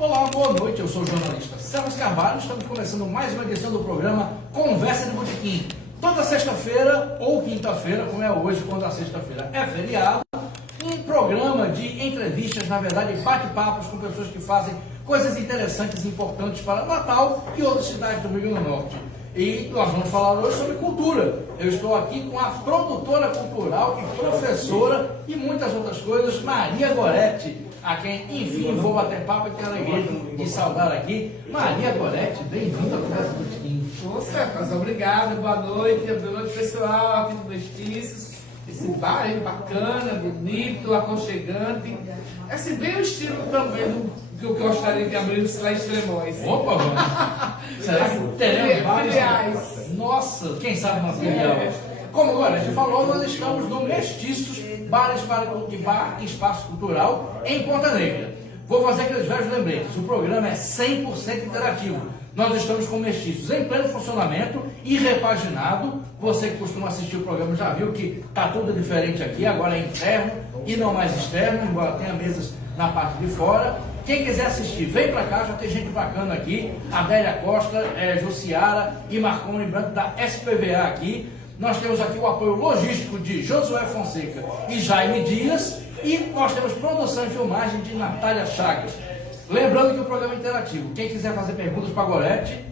Olá, boa noite, eu sou o jornalista Sérgio Carvalho, estamos começando mais uma edição do programa Conversa de Botequim. Toda sexta-feira ou quinta-feira, como é hoje, quando a sexta-feira é feriado, um programa de entrevistas, na verdade, bate-papos com pessoas que fazem coisas interessantes e importantes para Natal e outras cidades do Rio Grande do Norte. E nós vamos falar hoje sobre cultura. Eu estou aqui com a produtora cultural e professora e muitas outras coisas, Maria Goretti, a quem, enfim, vou bater papo e ter a alegria de saudar aqui. Maria Goretti, bem-vinda ao Conversa do Botequim. Nossa, obrigado, boa noite pessoal aqui do Mestiços. Esse bairro bacana, bonito, aconchegante. Esse bem o estilo também do que eu gostaria de abrir lá em Extremóis. Opa, vamos! Será que teremos vários? Nossa, quem sabe uma filial. Como agora a gente falou, nós estamos no Mestiços, bar e espaço cultural em Ponta Negra. Vou fazer aqueles velhos lembretes. O programa é 100% interativo. Nós estamos com Mestiços em pleno funcionamento e repaginado. Você que costuma assistir o programa já viu que está tudo diferente aqui. Agora é interno e não mais externo, embora tenha mesas na parte de fora. Quem quiser assistir, vem para cá, já tem gente bacana aqui. Adélia Costa, Jussiara e Marconi Branco da SPVA aqui. Nós temos aqui o apoio logístico de Josué Fonseca e Jaime Dias. E nós temos produção e filmagem de Natália Chagas. Lembrando que o programa é interativo. Quem quiser fazer perguntas para a Goretti,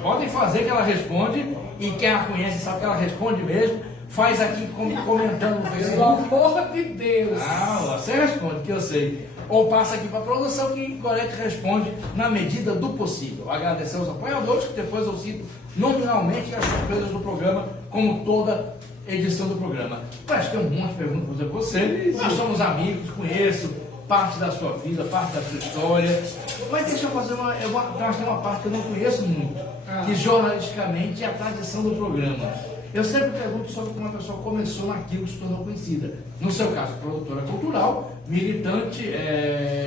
podem fazer que ela responde. E quem a conhece sabe que ela responde mesmo. Faz aqui comentando no Facebook. Pelo amor de Deus! Ah, você responde, que eu sei. Ou passa aqui para a produção que Goretti responde na medida do possível. Agradecer aos apoiadores, que depois eu cito nominalmente as surpresas do programa, como toda edição do programa. Mas tem um monte de perguntas para você. Nós somos amigos, conheço parte da sua vida, parte da sua história. Mas deixa eu fazer uma parte que eu não conheço muito, que jornalisticamente é a tradição do programa. Eu sempre pergunto sobre como a pessoa começou naquilo que se tornou conhecida. No seu caso, produtora cultural, militante,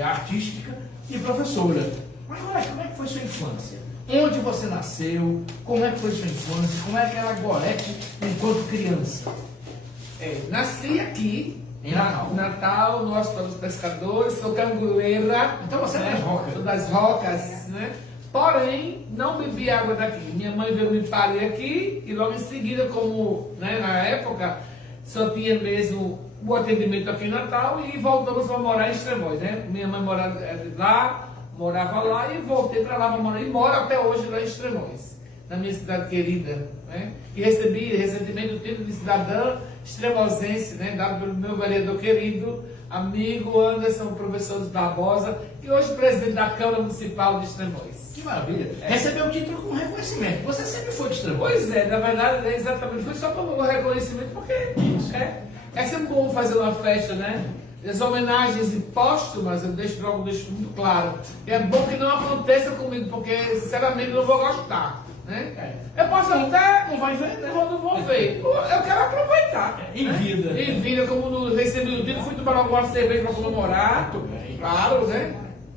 artística e professora. Mas como é que foi sua infância? Onde você nasceu? Como é que foi sua infância? Como é que era a Goretti enquanto criança? Nasci aqui, em Natal, nós somos pescadores, sou canguleira. Então você é das rocas. Sou das rocas, né? Porém, não bebi água daqui. Minha mãe veio me parir aqui e logo em seguida, como na época só tinha mesmo o atendimento aqui em Natal e voltamos a morar em Extremóis, né? Minha mãe morava lá e voltei para lá para morar e moro até hoje lá em Extremóis, na minha cidade querida, né? E recebi recentemente o título de cidadã extremosense, né? Dado pelo meu vereador querido, amigo Anderson, professor de Barbosa, e hoje presidente da Câmara Municipal de Extremóis. Que maravilha! Recebeu o título com reconhecimento. Você sempre foi de Extremóis? Pois é, na verdade, exatamente, foi só pelo reconhecimento, porque é sempre bom fazer uma festa, né? As homenagens póstumas, eu deixo muito claro. E é bom que não aconteça comigo, porque, sinceramente, eu não vou gostar. Né? Eu posso até, não vai ver, não vou ver. Eu quero aproveitar. Em vida. Em vida, como no recebi o título, fui tomar alguma cerveja para comemorar. Claro, né?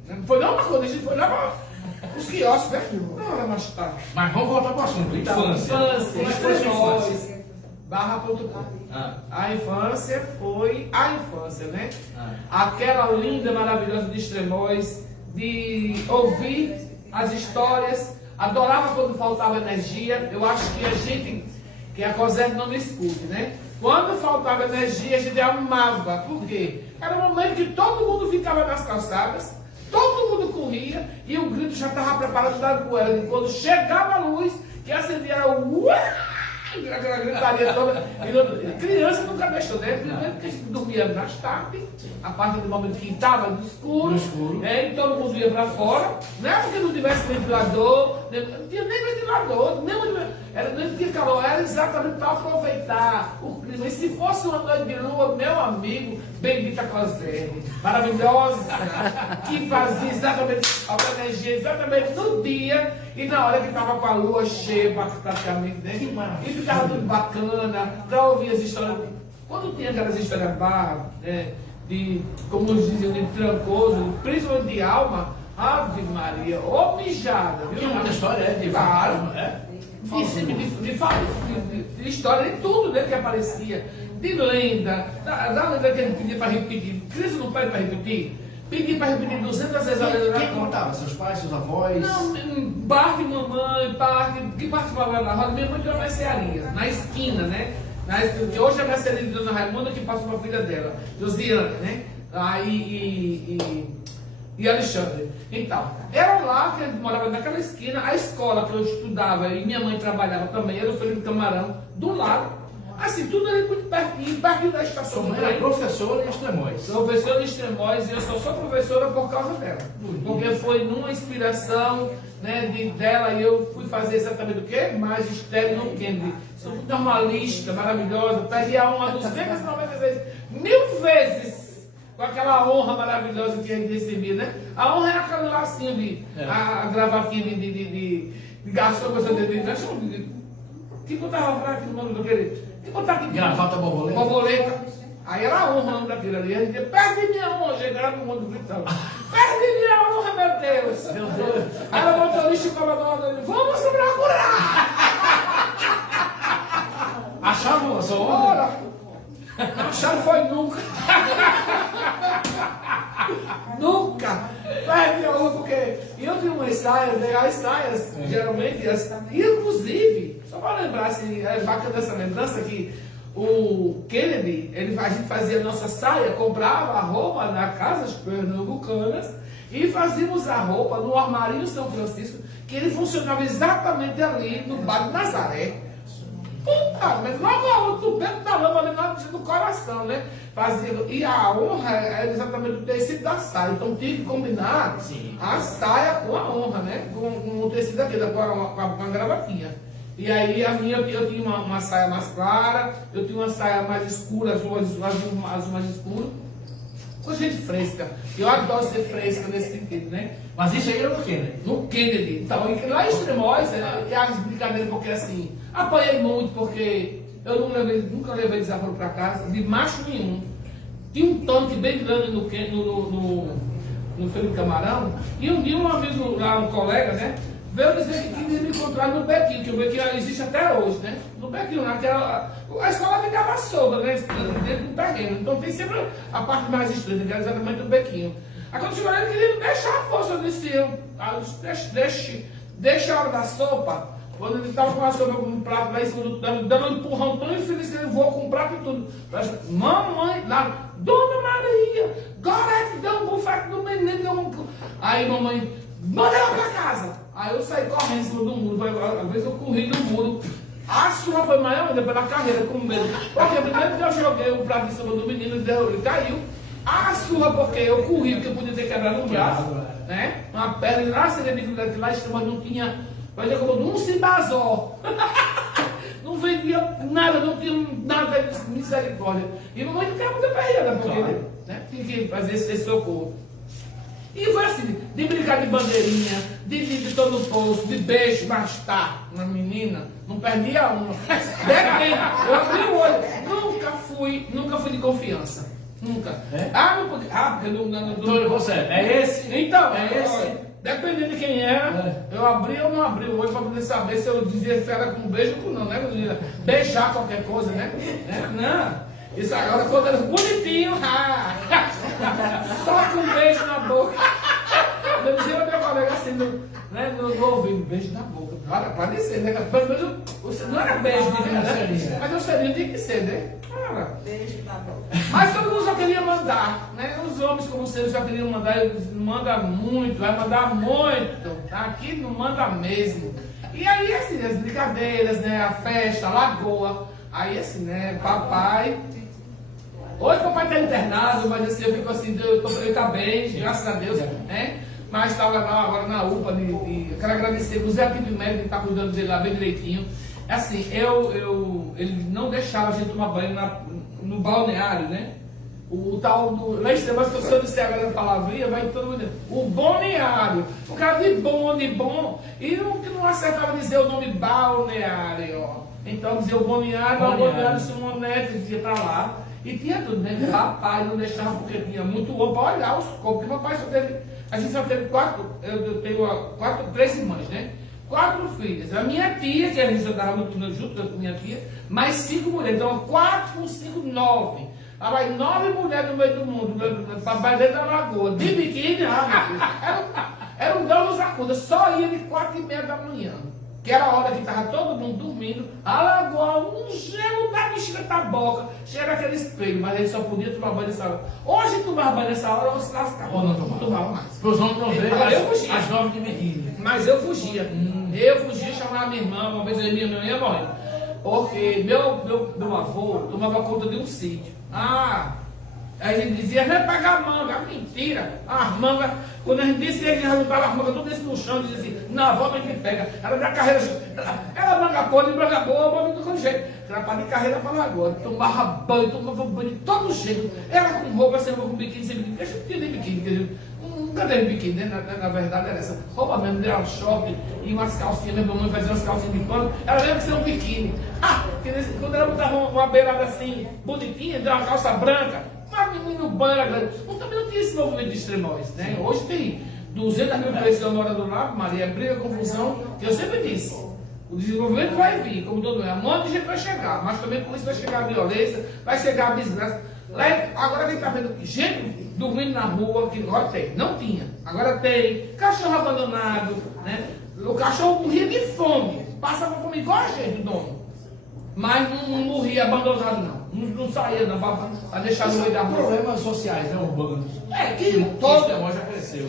Não foi não, mas quando a gente foi lá para os quiosques, né? Não, era mais tarde. Mas vamos voltar para o assunto, infância. Infância, infância. Barra.com. A infância foi a infância, né? Aquela linda, maravilhosa de Extremóis, de ouvir as histórias. Adorava quando faltava energia. Eu acho que a COSEP não me escute, né? Quando faltava energia, a gente amava. Por quê? Era um momento que todo mundo ficava nas calçadas, todo mundo corria e o grito já estava preparado da poeira. E quando chegava a luz, que acendia era o aquela gritaria toda. Criança nunca deixou, né? Primeiro porque a gente dormia mais tarde, a partir do momento que estava no escuro. E todo mundo ia para fora. Não é porque não tivesse ventilador, não tinha nem ventilador, não tinha calor, era exatamente para aproveitar o clima. E se fosse uma noite de lua, meu amigo, bendita COSEP, maravilhosa, que fazia exatamente a energia, exatamente no dia e na hora que estava com a lua cheia, praticamente, né? Que maravilha. E ficava tudo bacana, para ouvir as histórias. Quando tinha aquelas histórias barra, né, como nos diziam, de trancoso, principalmente de alma, Ave Maria, ô mijada, viu? Tinha muita história, de fantasma, de história, de tudo, né, que aparecia. De lenda, da lenda que a gente pedia para repetir. Cristo não pede para repetir. Pedi para repetir 200 vezes a letra. Quem contava? Seus pais, seus avós? Não, parte de mamãe, parte que participava da roda. Minha mãe tinha uma mercearia, na esquina, né? Que hoje é a mercearia de Dona Raimunda, que passa para a filha dela, Josiane, né? E Alexandre. Então, era lá que a gente morava naquela esquina, a escola que eu estudava e minha mãe trabalhava também, era o Felipe Camarão, do lado. Assim, tudo ali muito pertinho da estação. Sua mãe era professora em Extremóis. Professora em Extremóis, e eu só sou professora por causa dela. Porque foi numa inspiração, né, dela, e eu fui fazer exatamente o quê? Magistério no Kennedy. Sou muito normalista, maravilhosa, perdi a honra 296 mil vezes com aquela honra maravilhosa que a gente recebia, né? A honra é aquele lacinho a gravatinha de garçom, que botava pra aqui no nome do querido. Que botar aqui. Gravata borboleta. Borboleta. Aí era a honra o nome daquilo ali. A gente dizia, perde minha honra. Chegaram no mundo gritando. Perde minha honra, meu Deus. Meu Deus. Aí o motorista e o cobrador, vamos procurar. Achavam a sua honra? Acharam foi nunca. Nunca. Perde minha honra, porque eu tinha umas saias, né? As saias, geralmente, inclusive, só para lembrar, assim, é bacana dessa lembrança que o Kennedy, a gente fazia nossa saia, comprava a roupa na Casas Pernambucanas e fazíamos a roupa no Armarinho São Francisco, que ele funcionava exatamente ali no bairro Nazaré. Puta, mas logo do dentro da lama ali no coração, né? E a honra era exatamente o tecido da saia. Então tinha que combinar a saia com a honra, né? Com o tecido aqui, com a gravatinha. E aí a minha, eu tinha uma saia mais clara, eu tinha uma saia mais escura, azul mais escuro. Com gente fresca. Eu adoro ser fresca nesse sentido, né? Mas isso aí era no Kennedy. No Kennedy. Então, lá em Extremóis, é as brincadeiras, porque assim, apanhei muito, porque eu nunca levei desaforo para casa, de macho nenhum. Tinha um tanque bem grande no Felipe Camarão, e um dia um amigo lá, um colega, né, veio dizer que queria me encontrar no Bequinho, que o Bequinho existe até hoje, né? No Bequinho, naquela. A escola ficava solta, né? Dentro do terreno. Então tem sempre a parte mais estreita, que era exatamente o Bequinho. Aí quando chegou ele queria me deixar a força, eu disse, deixa a hora da sopa. Quando ele estava com a sopa com um prato lá em cima, dando um empurrão tão infeliz que ele voou com um prato e tudo. Mamãe, lá, Dona Maria, agora deu um bufete do menino. Aí mamãe, manda ela pra casa. Aí eu saí correndo em cima do muro, às vezes eu corri no muro. A sua foi maior ainda pela carreira, com medo. Porque primeiro que eu joguei o prato em cima do menino, ele caiu. A sua, porque eu corri, porque eu podia ter quebrado um braço, né? Uma perna, lá seria dificuldade, lá em cima não tinha, mas eu como um cibazó. Não vendia nada, não tinha nada de misericórdia. E a mamãe ficava muito aperreada, porque né, tinha que fazer esse socorro. E foi assim, de brincar de bandeirinha, de todo o poço, de beijo, bastar na menina, não perdia uma. Depende, eu abri o olho, nunca fui de confiança. Nunca. É? Porque não. Então, você, é esse? Então, é esse? Dependendo de quem eu abri ou não abri o olho para poder saber se eu dizia se era com beijo ou não, né? Beijar qualquer coisa, né? Não. Isso agora quando era bonitinho, só com um beijo na boca. Eu dizia ao meu colega assim, no ouvido, beijo na boca. Para descer, né? Pelo menos não era beijo de verdade, mas o selinho tinha que ser, né? Beijo na boca. Mas todo mundo só queria mandar, né? Os homens, como vocês, só queriam mandar, manda muito, vai mandar muito. Aqui não manda mesmo. E aí, assim, as brincadeiras, né? A festa, a lagoa. Aí, assim, né? Papai. Hoje o papai está internado, mas assim, eu fico assim, ele está bem, graças a Deus, né? Mas estava agora na UPA, eu quero agradecer o Zé Pipe Médio, que está cuidando dele lá bem direitinho. Assim, ele não deixava a gente tomar banho no balneário, né? O tal do. Lá em cima, se eu disser agora a palavrinha, vai todo mundo. O balneário. O cara de bom. E não acertava dizer o nome balneário, ó. Então dizia o balneário Simonete, dizia pra lá. E tinha tudo, né? Papai não deixava porque tinha muito bom para olhar os copos. Porque papai só teve. A gente só teve eu tenho três irmãs, né? 4 filhas. A minha tia, que a gente andava muito junto com minha tia, mais 5 mulheres. Então 4 com 5, 9. Aí vai 9 mulheres no meio do mundo, para dentro da lagoa, de biquíni, era um Deus nos acuda, só ia de 4h30 da manhã. Que era a hora que estava todo mundo dormindo, a lagoa, um gelo da bexiga da boca, cheio daquele espelho, mas ele só podia tomar banho nessa hora. Hoje tomava banho nessa hora, ou se lascava. Ou não tomava mais. Os homens não veem às 9 de biquíni. Mas eu fugia. Eu fugia, chamava minha irmã, uma vez eu e minha irmã ia morrer. Porque meu avô tomava conta de um sítio. A gente dizia, vai pagar manga. Mentira. As mangas, quando a gente disse, ele arrancava as mangas tudo isso no chão, dizia assim, na volta a gente pega. Ela da carreira, ela manga podre, manga boa, manga de todo jeito. Ela para de carreira para lagoa. Tomava banho de todo jeito. Ela com roupa, sem roupa, com biquíni, sem biquíni. A gente tinha nem biquíni, nunca teve biquíni, né? Na verdade era essa. Roupa mesmo, deu um short e umas calcinhas, minha mamãe fazia umas calcinhas de pano. Ela lembra que ser um biquíni. Quando ela botava uma beirada assim, bonitinha, deu uma calça branca. Mas menino banho era grande. Também não tinha esse movimento de extremóis, né? Hoje tem 200 mil pessoas na hora do lado, Maria, briga, confusão, que eu sempre disse. O desenvolvimento vai vir, como todo mundo. Um monte de gente vai chegar, mas também com isso vai chegar a violência, vai chegar a desgraça. Lá, agora a gente está vendo gente dormindo na rua, que agora tem, não tinha. Agora tem cachorro abandonado, né? O cachorro morria de fome, passava fome igual a gente, o dono. Mas não morria abandonado, não. Não saía, não, para deixar no meio da rua. Problemas sociais, né, urbanos. Que todo o já cresceu.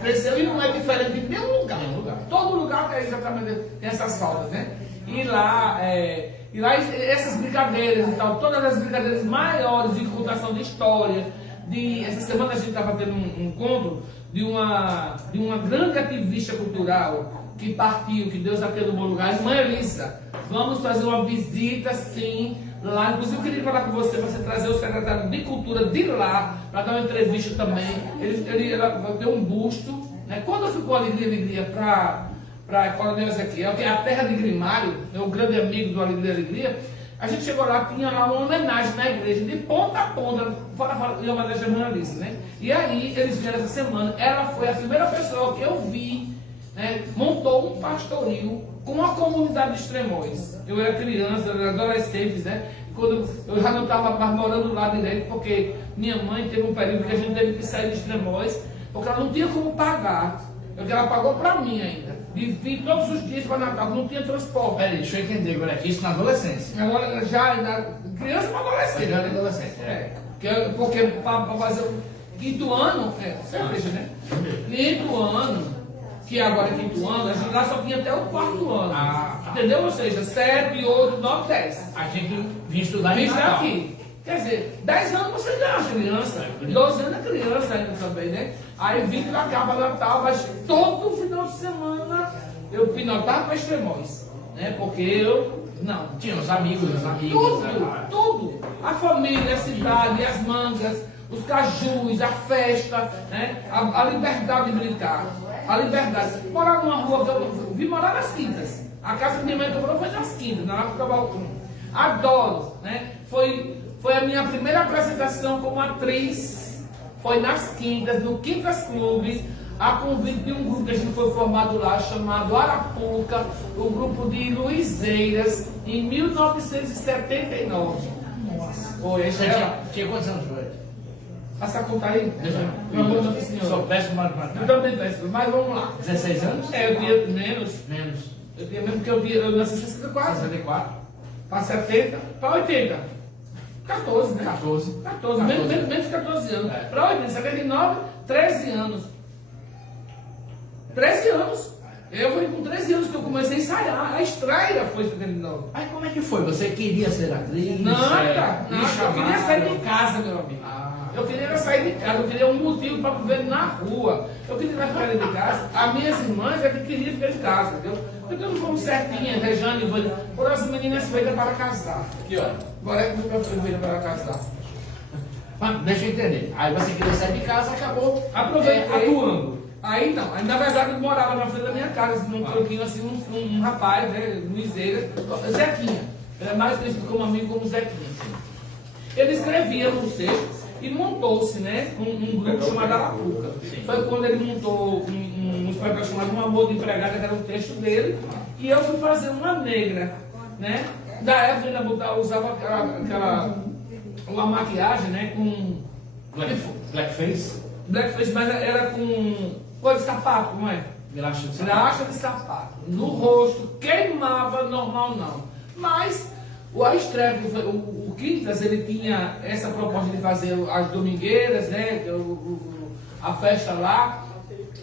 Cresceu e não é diferente de nenhum lugar. Todo lugar tem exatamente tem essas faltas, né? E lá essas brincadeiras e tal, todas as brincadeiras maiores de contação de história. Essa semana a gente estava tendo um encontro de uma grande ativista cultural que partiu, que Deus aquele no bom lugar, irmã Elisa. Vamos fazer uma visita, sim, lá. Inclusive, eu queria falar com você, para você trazer o secretário de Cultura de lá, para dar uma entrevista também. Ela deu um busto, né? Quando ficou Alegria para Coronel Ezequiel, que é a terra de Grimário, meu grande amigo do Alegria, a gente chegou lá, tinha lá uma homenagem na igreja, de ponta a ponta, fora e uma das jornalistas, né? E aí, eles vieram essa semana, ela foi a primeira pessoa que eu vi, né, montou um pastoril com a comunidade de Extremóis. Eu era criança, eu era adolescente, né? Quando eu já não estava mais morando lá direito, porque minha mãe teve um período que a gente teve que sair de Extremóis, porque ela não tinha como pagar. Porque ela pagou para mim ainda. De vir todos os dias para Natal, não tinha transporte. Peraí, deixa eu entender agora aqui, isso na adolescência. Agora já criança para adolescente. Já era adolescente. Porque para fazer o quinto ano, cerveja, né? Quinto ano. Que agora é quinto ano, a gente lá só tinha até o quarto ano. Entendeu? Ou seja, 7, 8, 9, 10. A gente vinha estudar em Natal. Aqui. Quer dizer, 10 anos você já é criança, 12 anos é criança ainda também, né? Aí vim pra cá para Natal, mas todo final de semana eu pinotava para Extremóis, né? Porque eu, não. Tinha os amigos, Tudo. A família, a cidade, as mangas, os cajus, a festa, né? A liberdade de brincar. A liberdade. Morar numa rua, eu vim morar nas quintas. A casa que minha mãe comprou foi nas quintas, na África Balcão. Adoro, né? Foi a minha primeira apresentação como atriz. Foi nas quintas, no Quintas Clubes, a convite de um grupo que a gente foi formado lá, chamado Arapuca, um grupo de Luizeiras, em 1979. Nossa. Foi, tinha quantos anos, Joel? Passa a contar aí? Eu sou péssimo matemática. Eu também péssimo, mas vamos lá. 16 anos? Eu tinha menos. Menos. Eu tinha menos porque eu nasci em 64. 64. Para 70, para 80. 14, né? 14. Menos 14 anos. Para 80, 79, 13 anos. 13 anos. Eu fui com 13 anos que eu comecei a ensaiar. A estreia foi em 79. Aí como é que foi? Você queria ser atriz? Nada. Eu queria sair de casa, meu amigo. Eu queria sair de casa, eu queria um motivo para viver na rua. Eu queria ficar de casa. As minhas irmãs é que queriam ficar de casa, entendeu? Porque eu não como certinha, Rejane, Vânia. Por as meninas feitas para casar. Aqui, ó. Agora é que meu filho veio para casar. Mas deixa eu entender. Aí você queria sair de casa, acabou atuando. Aí não, aí na verdade eu morava na frente da minha casa, num troquinho assim, um rapaz, né, Luizeira, Zequinha. Ele é mais conhecido como amigo como Zequinha. Ele escrevia nos textos e montou-se, né, um grupo chamado Arapuca. Foi quando ele montou um espetáculo chamado Um Amor de Empregada, que era um texto dele, e eu fui fazer uma negra, né? Da época ainda usava uma maquiagem, né, com Blackface? Blackface, mas era com cor de sapato, não é? Graxa de sapato. Graxa de sapato. No rosto, queimava, normal não. Mas o estreia, o Quintas, ele tinha essa proposta de fazer as domingueiras, né, a festa lá,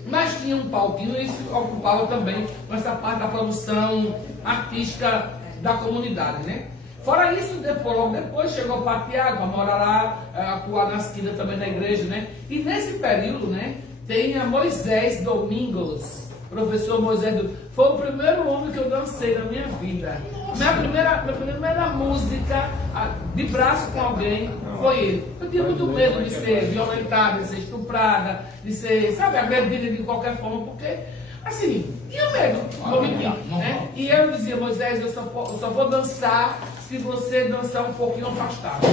mas tinha um palquinho e isso ocupava também essa parte da produção artística da comunidade, né? Fora isso, logo depois chegou para Tiago, para morar lá, atuar na esquina também da igreja, né? E nesse período, né, tem a Moisés Domingos, professor Moisés Domingos. Foi o primeiro homem que eu dancei na minha vida. Minha primeira música de braço com alguém foi ele. Eu tinha muito medo de ser violentada, de ser estuprada, de ser, sabe, agredida de qualquer forma, porque, assim, tinha medo, né? E eu dizia, Moisés, eu só vou dançar se você dançar um pouquinho afastado.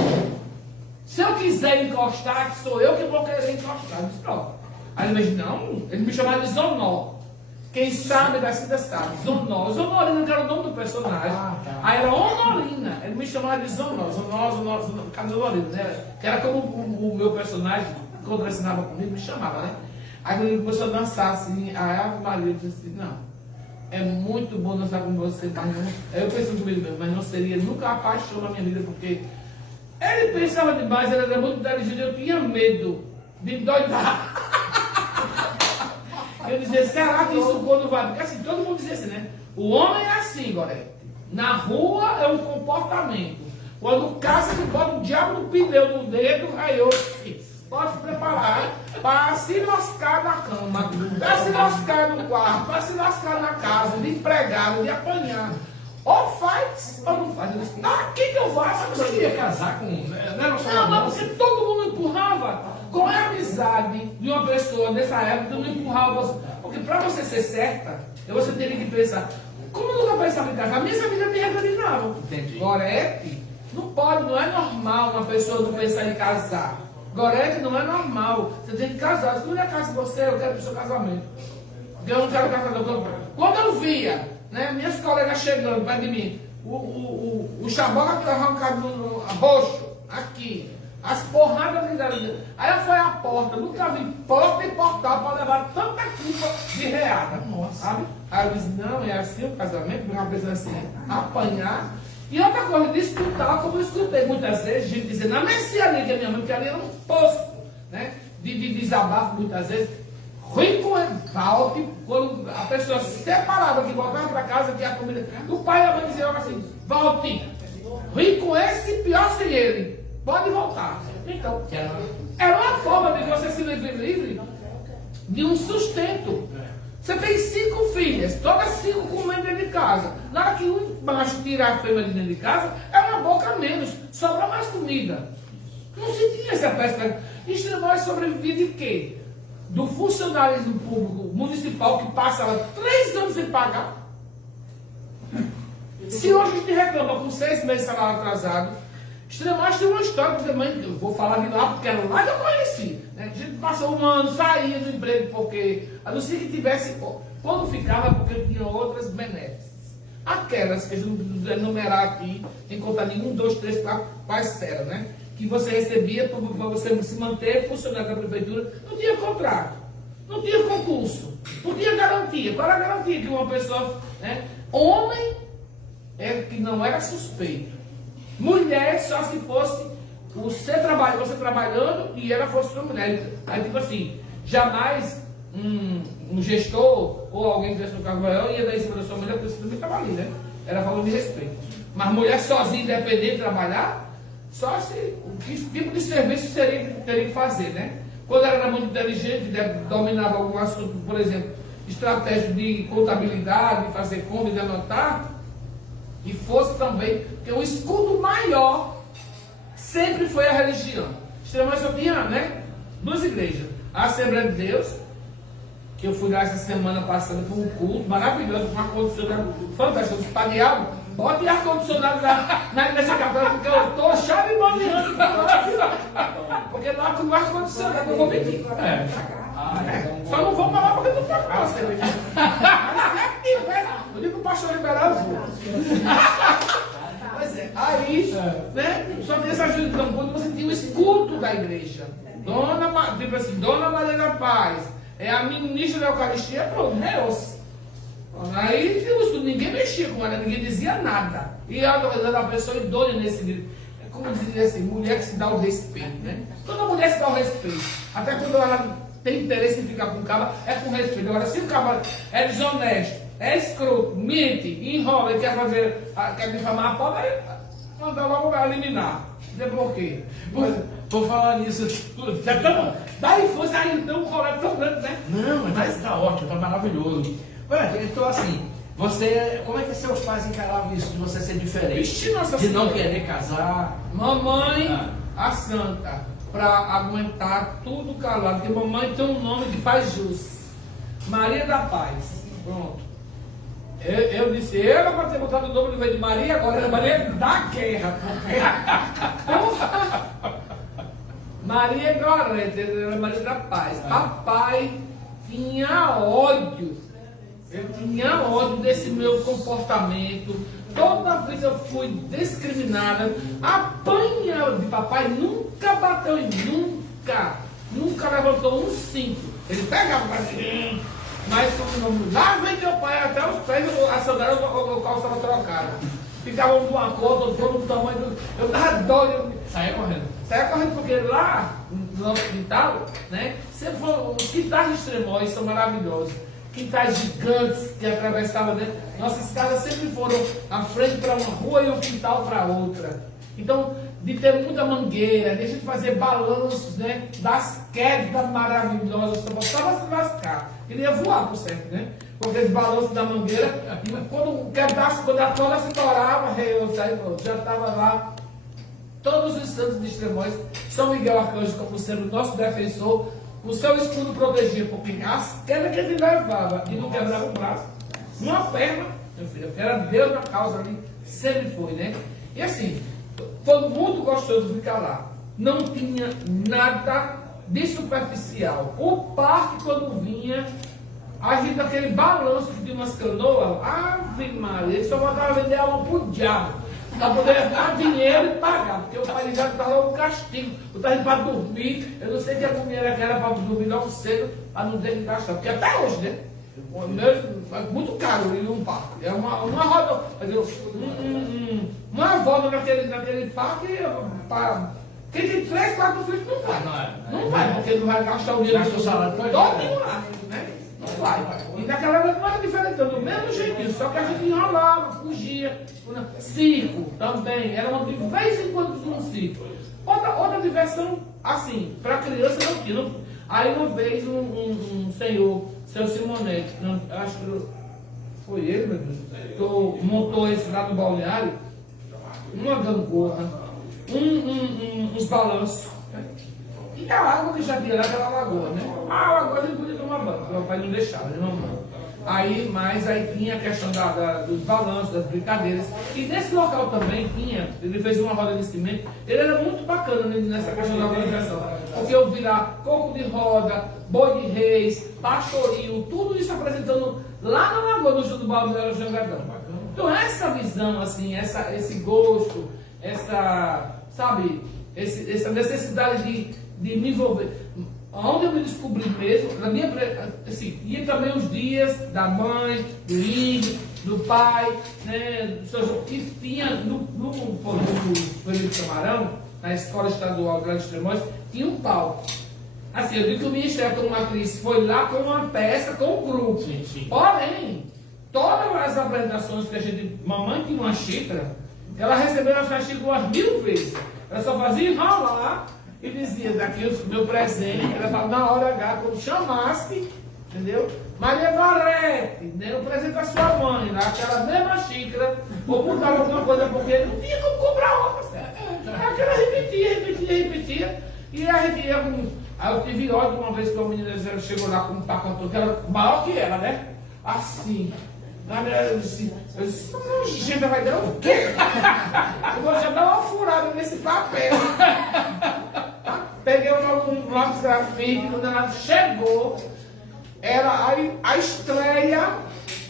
Se eu quiser encostar, sou eu que vou querer encostar. Eu disse, pronto. Aí ele disse, não, ele me chamava de Zonó. Quem sabe da cidade sabe. Zonó. Zonorina, que era o nome do personagem. Aí era Honorina. Ele me chamava de Zonó. Zonó, Zonorina, né? Que era como o meu personagem, quando ensinava comigo, me chamava, né? Aí quando ele começou a dançar assim, a Ave Maria disse assim, não, é muito bom dançar com você, mas não. Aí eu pensei comigo mesmo, mas não seria nunca a paixão na minha vida, porque ele pensava demais, ele era muito inteligente, eu tinha medo de endoidar. Eu dizia, será que isso quando vai? Porque assim, todo mundo dizia assim, né? O homem é assim, Gorete. Na rua é um comportamento. Quando casa, ele bota o diabo no pneu no dedo, aí eu pode se preparar para se lascar na cama, para se lascar no quarto, para se lascar na casa, de empregado, de apanhar. Ou faz ou não faz. Eu disse, o que eu faço? Você queria casar com... Não, porque todo mundo empurrava. Qual é a amizade de uma pessoa nessa época que não empurrava você? Porque para você ser certa, você teria que pensar, como eu nunca pensava em casar? A minha família me recomendava. Entendi. Gorete, não pode, não é normal uma pessoa não pensar em casar. Gorete, não é normal. Você tem que casar. Se não é casa de você, eu quero pro seu casamento. Eu não quero casar. Quando eu via, né, minhas colegas chegando perto de mim, o chabola que arrancado no roxo, aqui, as porradas me deram. Aí foi a porta, nunca vi porta e portal para levar tanta culpa de reada. Nossa. Sabe? Aí eu disse, não, é assim o casamento, porque uma pessoa assim, apanhar. E outra coisa, disputar, como eu escutei muitas vezes, gente dizendo, na mercearia que a minha mãe, porque ali era um posto, né, de desabafo muitas vezes. Rico é Valde, quando a pessoa se separava, que voltava para casa, que a comida. O pai e a mãe diziam assim, Valde, rico esse, pior sem ele. Pode voltar. Então, era uma forma de você se livre de um sustento. Você tem 5 filhas, todas 5 comendo dentro de casa. Na hora que um macho tira a fêmea de dentro de casa, é uma boca a menos, sobra mais comida. Não se tinha essa perspectiva. Extremóis sobrevivia de quê? Do funcionalismo público municipal que passa 3 anos sem pagar. Se hoje a gente reclama com 6 meses de salário atrasado, Extremóis tem uma história, porque eu vou falar de lá, porque era lá que eu conheci. Né? A gente passou um ano, saía do emprego, porque a não ser que tivesse, quando ficava, porque tinha outras benéficas. Aquelas que a gente não precisa enumerar aqui, sem contar nenhum, 2, 3, 4, quais eram, né? Que você recebia para você se manter funcionário da prefeitura, não tinha contrato, não tinha concurso, não tinha garantia. Qual era a garantia que uma pessoa, né? Homem é que não era suspeito. Mulher só se fosse você trabalhando e ela fosse sua mulher. Aí tipo assim, jamais um gestor ou alguém que gestor cargo maior ia dar em cima da sua mulher, porque você também estava ali, né? Era valor de respeito. Mas mulher sozinha, independente de trabalhar, só se que tipo de serviço teria que fazer, né? Quando ela era muito inteligente, dominava algum assunto, por exemplo, estratégia de contabilidade, de fazer conta, de anotar, e fosse também, porque o escudo maior sempre foi a religião. Extremamente só tinha, né, 2 igrejas. A Assembleia de Deus, que eu fui lá essa semana passando por um culto maravilhoso, com ar-condicionado fantástico. Para diabo, bote ar-condicionado na igreja católica, porque eu estou chave-boneando. Porque lá com o ar-condicionado eu vou mentir. Só não vou falar porque não pode falar cerveja. Eu digo que o pastor liberal eu vou. Pois é, aí, né? Só tem essa ajuda. Então, quando você igreja. Tipo assim, Dona Maria da Paz é a ministra da Eucaristia, pronto, Deus. Aí ninguém mexia com ela, ninguém dizia nada. E ela era uma pessoa idônea nesse livro. É como dizia assim, mulher que se dá o respeito, né? Toda mulher se dá o respeito. Até quando ela tem interesse em ficar com o cara, é com respeito. Agora, se o cara é desonesto, é escroto, mente, enrola e quer difamar a pobre, aí manda logo eliminar. Não sei por quê. Por falar nisso, Já estamos. Daí fosse aí, então um colégio tão grande, né? não, mas tá ótimo, tá maravilhoso. Ué, então assim, como é que seus pais encaravam isso de você ser diferente? Vixe, Nossa de não Senhora. querer casar? Mamãe, a santa, para aguentar tudo calado, porque mamãe tem um nome que faz jus. Maria da Paz. Pronto. Eu disse, eu para ter botado o nome no meio de Maria, agora era Maria da Guerra. Maria Gorete, era Maria da Paz. Papai tinha ódio. Eu tinha ódio desse meu comportamento. Toda vez eu fui discriminada. Apanha de papai, nunca bateu em mim, nunca levantou um cinto. Ele pegava para mim, mas como lá vem teu pai, até os pés, a sandália o calça estava trocada. Ficavam de uma cor, todo no tamanho do. Eu dava dó, eu Saia correndo. saia correndo, porque lá no nosso quintal, né? Sempre foram, os quintais de Extremóis são maravilhosos. Quintais gigantes que atravessavam dentro. Nossas casas sempre foram à frente para uma rua e o quintal para outra. Então, de ter muita mangueira, de a gente fazer balanços, né? Das quedas maravilhosas, só bastava se lascar. Ele ia voar, por certo, né? Porque os balanços da mangueira, quando quebrasse, quando a corda se torava, eu saí, pronto, já estava lá. Todos os santos de Extremóis, São Miguel Arcanjo como sendo o nosso defensor, o seu escudo protegia, porque as quedas que ele levava e não quebrava o braço, uma perna, meu filho, era Deus na causa ali, sempre foi, né? E assim, foi muito gostoso ficar lá. Não tinha nada de superficial. O parque, quando vinha, a gente aquele balanço de umas canoas, ave Maria, ele só mandava vender alma pro diabo. Para poder dar dinheiro e pagar, porque o pai já estava no castigo, eu estava indo para dormir, eu não sei que a mulher era para dormir logo cedo, para não ter que gastar, porque até hoje, né? É muito caro ir num parque, é uma roda, uma volta naquele parque, quem tem 3, 4 filhos não vai, não vai, porque não vai gastar o dinheiro do salário todo lá, né? Não vai. E naquela época não era diferente, do mesmo jeitinho, só que a gente enrolava, fugia. Circo também, era de vez em quando tinha um circo. Outra diversão, assim, para criança não tinha. Aí uma vez um senhor, seu Simonete, acho que foi ele, meu Deus, que montou esse lá no balneário, uma gangorra, uns balanços. E a água que já tinha lá, aquela lagoa, né? A lagoa a gente podia tomar banho, meu pai não deixava, ele não banho. Aí tinha a questão dos balanços, das brincadeiras. E nesse local também tinha, ele fez uma roda de cimento, ele era muito bacana nessa questão da organização. Porque eu vi lá coco de roda, boi de reis, pastoril, tudo isso apresentando lá na lagoa do Sul do Balneário Jangadão. Então essa visão, assim, esse gosto, essa necessidade de me envolver. Onde eu me descobri mesmo, na minha, assim, ia também os dias da mãe, do índio, do pai, né, que tinha no Felipe Camarão, na Escola Estadual de Extremóis, tinha um palco. Assim, eu digo que o minha estreia como atriz foi lá com uma peça, com um grupo. Sim. Porém, todas as apresentações que mamãe tinha uma xícara, ela recebeu essa xícara umas 1000 vezes. Ela só fazia enrolar e dizia, daqui o meu presente, ela falava na hora H, quando chamasse, entendeu? Maria Gorete, né? O presente da sua mãe, lá, aquela mesma xícara, ou mudava alguma coisa, porque não tinha como comprar outra, certo? Aquela repetia, e a gente ia com. Aí eu tive ódio uma vez que uma menina chegou lá com um pacote, que era maior que ela, né? Assim. Eu disse, gente, vai dar o quê? Eu vou já dar uma furada nesse papel. Peguei um lápis grafite, quando ela chegou, era a estreia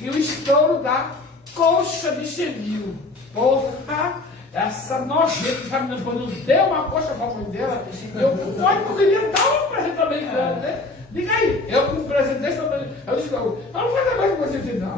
e o estouro da coxa de chenil. Porra! essa nojenta, sabe, quando deu uma coxa pra mãe dela, eu queria dar um presente americano, né? Diga aí, eu com um presente desse, eu disse, eu não vou dar mais com você, não.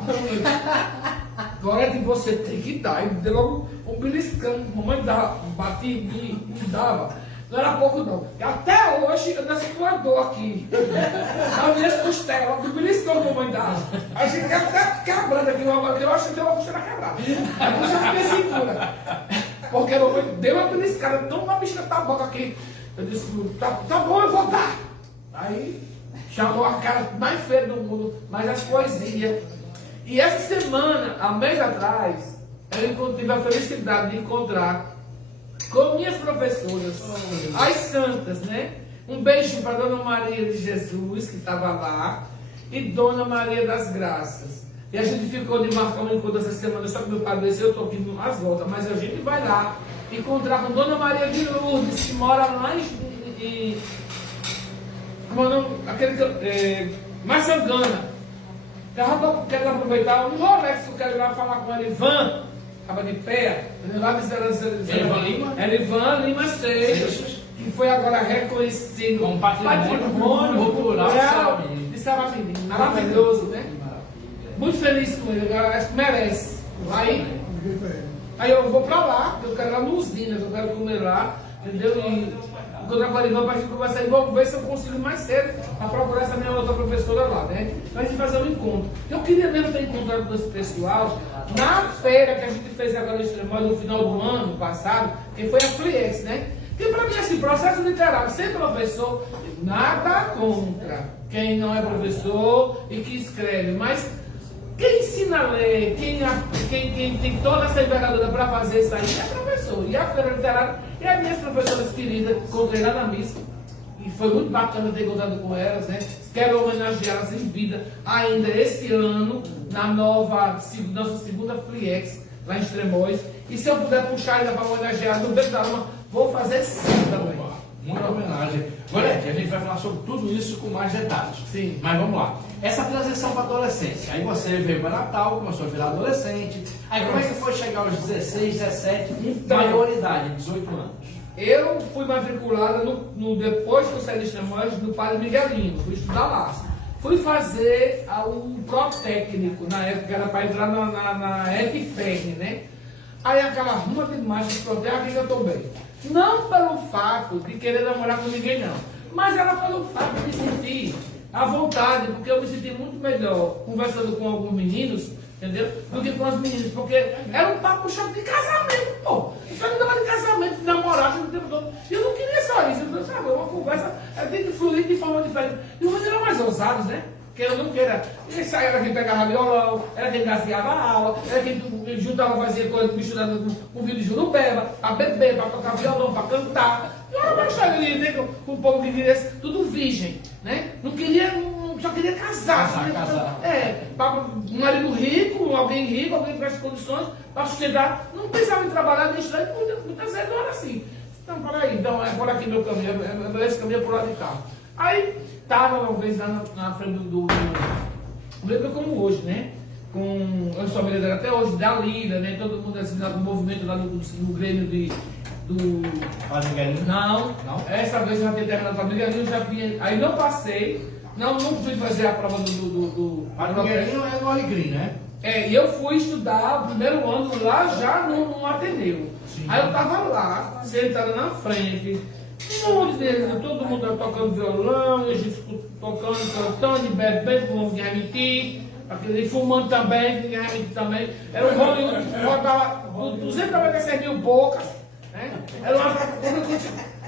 Gorete, você tem que dar. E deu logo um beliscão, mamãe dava, batia em mim, me dava. Não era pouco não. E até hoje eu nasci com uma dor aqui. Na minha costela, do beliscão que a mamãe dava. A gente até quebrando aqui, eu acho que deu uma costela quebrada. A costela fiquei segura. Porque a mamãe deu uma beliscada, deu uma bicha da boca aqui. Eu disse, tá bom, eu vou dar. Aí chamou a cara mais feia do mundo, mas as poesias. E essa semana, há um mês atrás, eu tive a felicidade de encontrar com minhas professoras, as santas, né? Um beijo para Dona Maria de Jesus, que estava lá, e Dona Maria das Graças. E a gente ficou de marcar um encontro essa semana, só que meu pai disse, eu estou aqui às voltas, mas a gente vai lá encontrar com Dona Maria de Lourdes, que mora lá em Maçangana. Quero aproveitar um Rolex que eu quero ir lá falar com Elivan, estava de pé, lá de Elivan Lima? Elivan Lima Seixas, que foi agora reconhecido como patrimônio cultural de Saramirim. Maravilhoso, né? Muito feliz com ele, agora acho que merece. Aí eu vou para lá, eu quero ir lá no Usinas, eu quero comer lá, entendeu? E encontrar com a Elivan para a gente conversar e vamos ver se eu consigo mais cedo a procurar essa minha outra professora lá, né? Para a gente fazer um encontro. Eu queria mesmo ter encontrado com esse pessoal na feira que a gente fez agora no final do ano passado, que foi a Fliex, né? Que para mim, assim, processo literário, sem professor, nada contra quem não é professor e que escreve, mas quem ensina a ler, quem tem toda essa envergadura para fazer isso aí é professor. E a feira literária e as minhas professoras queridas, encontrei lá na missa. E foi muito bacana ter encontrado com elas, né? Quero homenageá-las em vida ainda esse ano, na nossa segunda Fliex, lá em Extremóis. E se eu puder puxar ainda para homenagear no Beco da Lama, vou fazer sim também. Muita homenagem. Gorete, a gente vai falar sobre tudo isso com mais detalhes. Sim. Mas vamos lá. Essa transição para a adolescência. Aí você veio para Natal, começou a virar adolescente. Aí como é que foi chegar aos 16, 17, maioridade, 18 anos? Eu fui matriculada depois que eu saí de Extremóis, no Padre Miguelino. Fui estudar lá. Fui fazer o pró-técnico, na época era para entrar na EPFERN, né? Aí aquela ruma de imagens que aqui eu estou bem. Não pelo fato de querer namorar com ninguém, não. Mas era pelo fato de me sentir à vontade, porque eu me senti muito melhor conversando com alguns meninos, entendeu? Do que com as meninas, porque era um papo chato de casamento, pô. Isso aí não era de casamento, de namorado o tempo todo. E eu não queria só isso, eu sabe, uma conversa tem que fluir de forma diferente. E os eram mais ousados, né? Que eu não queira. Isso aí era quem pegava violão, era quem gaseava a aula, era quem juntava, fazia coisa misturada com vídeo de Jurubeba, para beber, para tocar violão, para cantar. E era uma história ali, com o povo que queria tudo virgem, né? Não queria, só queria casar. Casar. Um marido rico, alguém que tivesse condições para sustentar. Não pensava em trabalhar, nem estudar, muitas vezes não era assim. Então, peraí, então é por aqui meu caminho, esse caminho é por lá de cá. Aí, estava uma vez lá na frente do lembra como hoje, né? Eu sou vereador até hoje, da Lira, né? Todo mundo assim, do movimento lá no Grêmio do Padre Miguelino? Não. Essa vez eu já tinha terminado o Padre Miguelino, já vinha. Aí não passei, não fui fazer a prova do Padre Miguelino é no Alegrim, né? E eu fui estudar o primeiro ano lá já no Ateneu. Sim. Aí eu estava lá, sentado na frente. Um monte deles, todo mundo tocando violão, a gente tocando, cantando, bebendo, não vinha mentir, e fumando também, ninguém ia mentir também. Era um Hollywood que rodava 296 mil bocas, né? Era uma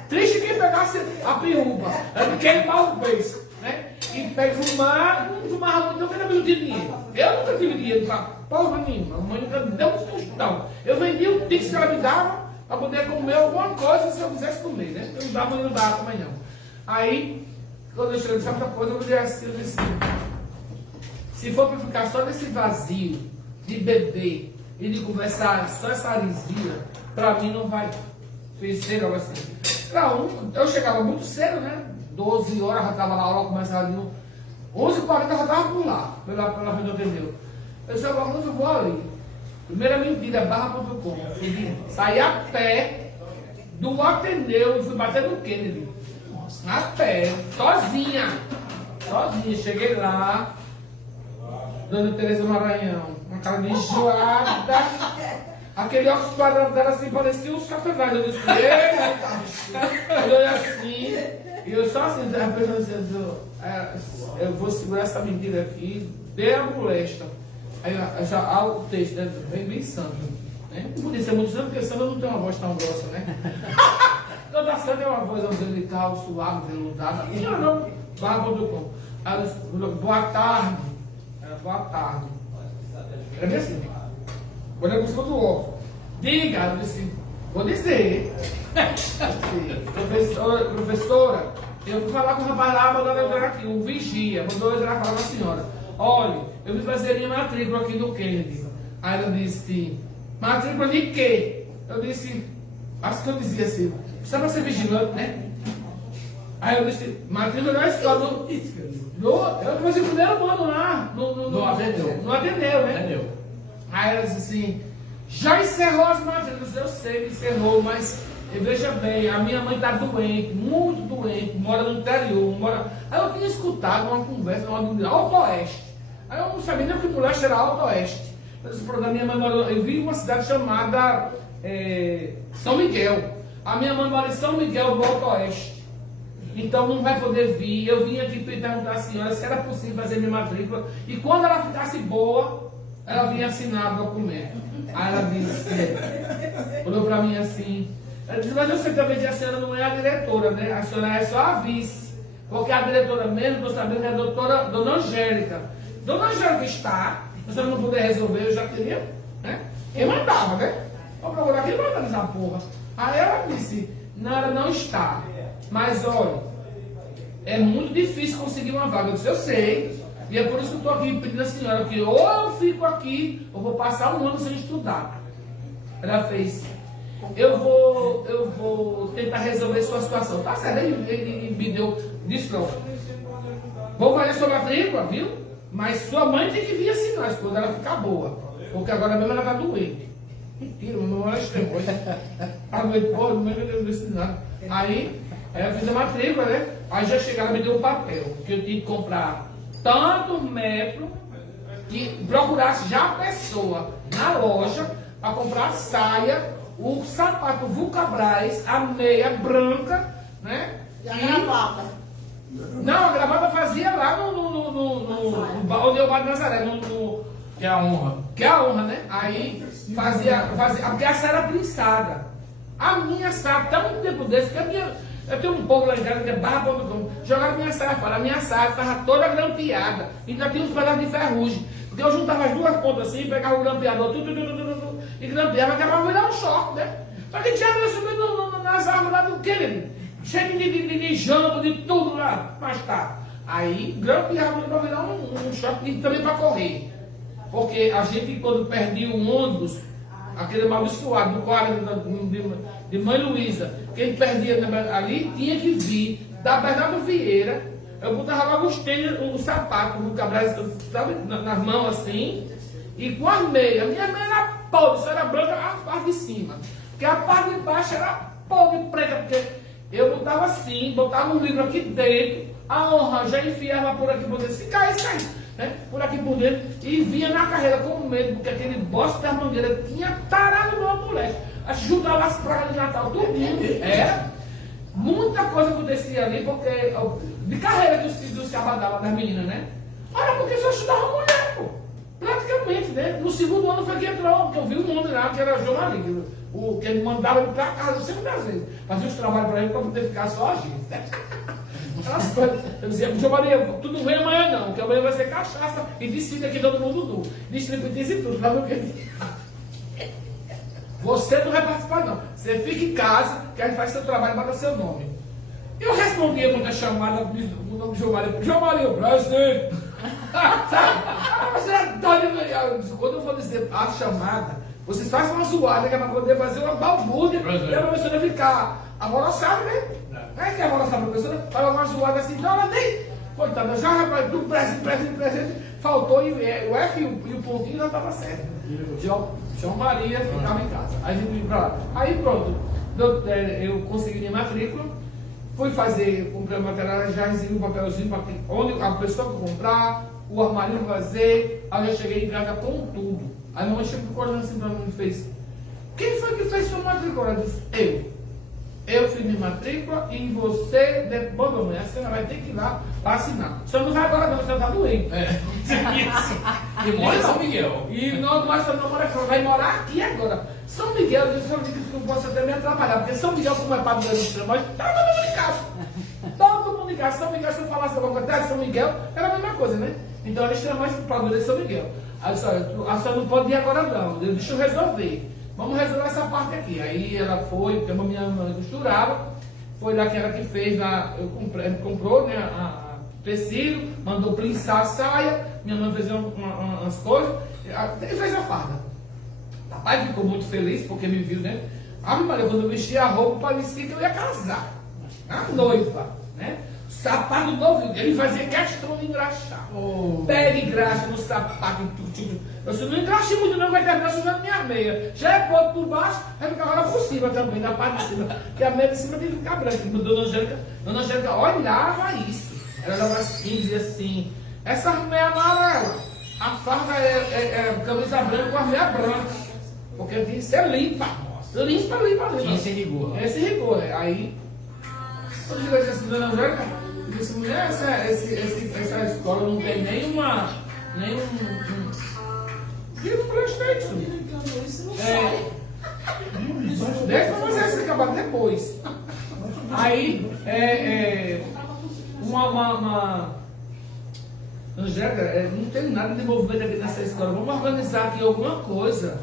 triste quem pegasse a piúba, era de queimar o beijo, né? E pega fumar, não fumava muito, não queria muito dinheiro. Eu nunca tive dinheiro pra porra nenhuma, a mãe nunca me deu um tostão. Eu vendia o pix que ela me dava, para poder comer alguma coisa se eu quisesse comer, né? Eu não dava, não dava também não. Aí, quando eu cheguei nessa outra coisa, eu disse assim, se for para ficar só nesse vazio de beber e de conversar só essa aresia, para mim não vai ser algo assim. Eu chegava muito cedo, né? 12 horas já estava lá, a aula começava de 11h40 já estava por lá, pela frente do Ateneu. Eu disse, agora eu vou ali. Primeira mentira, barra.com. Saí a pé do Ateneu e fui bater no Kennedy. A pé, sozinha. Cheguei lá. Dona Tereza Maranhão, uma cara de enjoada. Aquele óculos quadrado dela assim, parecia um satanás. Eu disse, eu olhei assim, e eu só assim, eu vou segurar essa mentira aqui, dei a molesta. Aí já o texto, né, bem santo. Né? Não podia ser muito santo, porque santo não tem uma voz tão grossa, né? Toda santa é uma voz angelical, suave, veludada. Não, barra.com. Boa tarde. Boa tarde. Era bem assim. Quando eu busco do óculos. Diga, eu disse, vou dizer. Professora, eu fui falar com o rapaz lá, mandou eu entrar aqui, um vigia, mandou eu entrar falar com a senhora. Olha, eu vim fazer minha matrícula aqui no Kennedy. Aí ela disse, matrícula de quê? Eu disse, acho que eu dizia assim, precisa ser vigilante, né? Aí eu disse, matrícula da escola eu fazia o primeiro ano lá, no Ateneu. No Ateneu, né? Ateneu. Aí ela disse assim, já encerrou as matrículas? Eu sei que encerrou, mas veja bem, a minha mãe está doente, muito doente, mora no interior, Aí eu tinha escutado uma conversa, Alto Oeste. Aí eu não sabia nem o que por leste era Alto Oeste. Minha mãe mora, eu vi uma cidade chamada São Miguel. A minha mãe mora em São Miguel do Alto Oeste. Então não vai poder vir. Eu vim aqui perguntar à senhora se era possível fazer minha matrícula. E quando ela ficasse boa, ela vinha assinar o documento. Aí ela disse, olhou para mim assim. Ela disse, mas eu sei também que a senhora não é a diretora, né? A senhora é só a vice. Porque a diretora mesmo, estou sabendo que é a Dona Angélica. Dona Angélica está, se eu não puder resolver, eu já queria, né? Quem mandava, né? Vou procurar quem manda nessa porra. Aí ela disse, não, ela não está. Mas olha, é muito difícil conseguir uma vaga. Eu disse, eu sei. E é por isso que eu estou aqui pedindo à senhora que ou eu fico aqui, ou vou passar um ano sem estudar. Ela fez, eu vou tentar resolver sua situação. Tá certo, ele me disse, não. Vou fazer sua matrícula, viu? Mas sua mãe tem que vir assinar quando ela ficar boa. Porque agora mesmo ela está doente. Mentira, meu irmão é extremo. A noite, pô, não deu assinar. Aí eu fiz a matrícula, né? Aí já chegaram, me deu um papel, que eu tinha que comprar tantos metros, que procurasse já a pessoa na loja para comprar a saia, o sapato Vulcabras, a meia branca, né? E a gravata? Não, a gravata fazia lá onde eu bato Nazaré, que é a honra. Que é a honra, né? Aí fazia porque a saia era plissada. A minha saia, até um tempo desse, que eu tenho um povo lá em casa que é barra.com, jogaram minha saia fora. A minha saia estava toda grampeada, ainda tinha uns pedaços de ferrugem. Porque eu juntava as duas pontas assim, pegava o grampeador, e grampeava, que era para virar um choque, né? Só que tinha eu subindo nas árvores lá do Kennedy, cheio de jambo, de tudo lá. Mas tá. Aí grampeava para virar um choque e também para correr. Porque a gente, quando perdia o ônibus, aquele amaldiçoado do 40 de Mãe Luísa, quem perdia ali tinha que vir da Bernardo Vieira. Eu botava logo os tênis, o sapato no Cabral, sabe, nas mãos assim, e com as meias. Minha meia era podre, só era branca a parte de cima. Porque a parte de baixo era podre, preta, porque eu botava assim, botava um livro aqui dentro, a honra já enfiava por aqui por dentro, se caísse, caísse. Né? Por aqui por dentro, e vinha na carreira com medo, porque aquele bosta da mangueira tinha tarado no outro moleque. Ajudava as pragas de Natal, tudo. Era. Muita coisa acontecia ali, porque de carreira que os cabas davam das meninas, né? Olha, porque só ajudava a mulher, pô. Praticamente, né? No segundo ano foi que entrou, porque eu vi um homem lá que era João Marinho, que ele mandava ele pra casa sempre das vezes. Fazia os trabalhos pra ele pra poder ficar só a gente, né? Eu dizia, João Maria, tu não vem amanhã não, que amanhã vai ser cachaça e decide aqui todo mundo nu. Distributice e tudo, sabe o que? Você não vai participar não. Você fica em casa, que a gente faz seu trabalho e bota seu nome. Eu respondia muita chamada do nome de João Maria. João Maria, presidente. Sabe? Você é doido. Quando eu for dizer a chamada, vocês fazem uma zoada que é para poder fazer uma balbúrdia e a professora ficar alvoroçada, né? Não é que é alvoroçada a professora, faz uma zoada assim, não, ela nem Coitada, já rapaz, tudo presente, faltou e o F e o pontinho não estava certo. João Maria ficava em casa. Aí a gente ia pra lá. Aí pronto, eu consegui minha matrícula, fui fazer, comprei o material, já recebi um papelzinho para onde a pessoa que comprar, o armário fazer, aí eu já cheguei em casa com tudo. Aí a mamãe chegou olhando assim para mim e fez: quem foi que fez sua matrícula? Eu disse: eu fiz minha matrícula e você, bom, mamãe, a senhora vai ter que ir lá para assinar. A senhora não vai agora não, a senhora está doente. Isso. E mora em São Miguel. E não mora aqui, vai morar aqui agora. São Miguel, eu disse que não posso até me atrapalhar, porque São Miguel, como é padre do Extremóis, está todo mundo em casa. Todo mundo em casa. São Miguel, se eu falasse alguma coisa de São Miguel, era a mesma coisa, né? Então era Extremóis para o padre de São Miguel. Aí eu disse: a senhora não pode ir agora não, deixa eu resolver. Vamos resolver essa parte aqui. Aí ela foi, porque a minha mãe costurava, foi lá que ela que fez, comprou, né, tecido, mandou plinçar a saia, minha mãe fez umas coisas, ele fez a farda. O papai ficou muito feliz porque me viu, né? Maria, quando eu vesti a roupa, parecia que eu ia casar. A noiva, né? Sapato novo, ele fazia questão de engraxar. Pega e engraxa no sapato, tudo. Eu disse: não engraxe muito não, vai terminar sujando minha meia. Já é ponto por baixo, vai ficar agora por cima também, na parte de cima. Porque a meia de cima tem que ficar branca. Dona Angélica olhava isso. Ela olhava assim, dizia assim: essa meia amarela, a farda é camisa branca com a meia branca. Porque tem que ser limpa. Limpa. Tinha esse rigor. Esse rigor. Aí, quando eu disse assim: dona Angélica, eu disse: mulher, essa escola não tem nenhum livro PlayStation. Deixa eu fazer esse acabar depois. Aí, Angélica, não tem nada de movimento aqui nessa escola, vamos organizar aqui alguma coisa.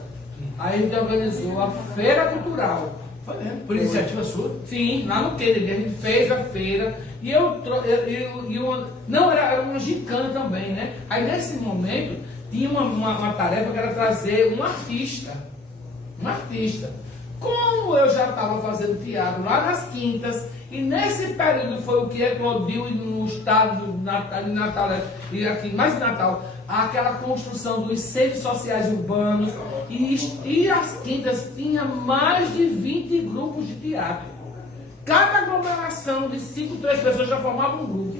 Aí a gente organizou a Feira Cultural. Foi mesmo? Por iniciativa sua? Sim, lá no Kennedy, a gente fez a feira. E era uma gincana também, né? Aí nesse momento tinha uma tarefa que era trazer um artista. Como eu já estava fazendo teatro lá nas quintas, e nesse período foi o que eclodiu no estado de Natal, e aqui mais de Natal, aquela construção dos centros sociais urbanos, e as quintas tinha mais de 20 grupos de teatro. Cada aglomeração de 5, 3 pessoas já formava um grupo.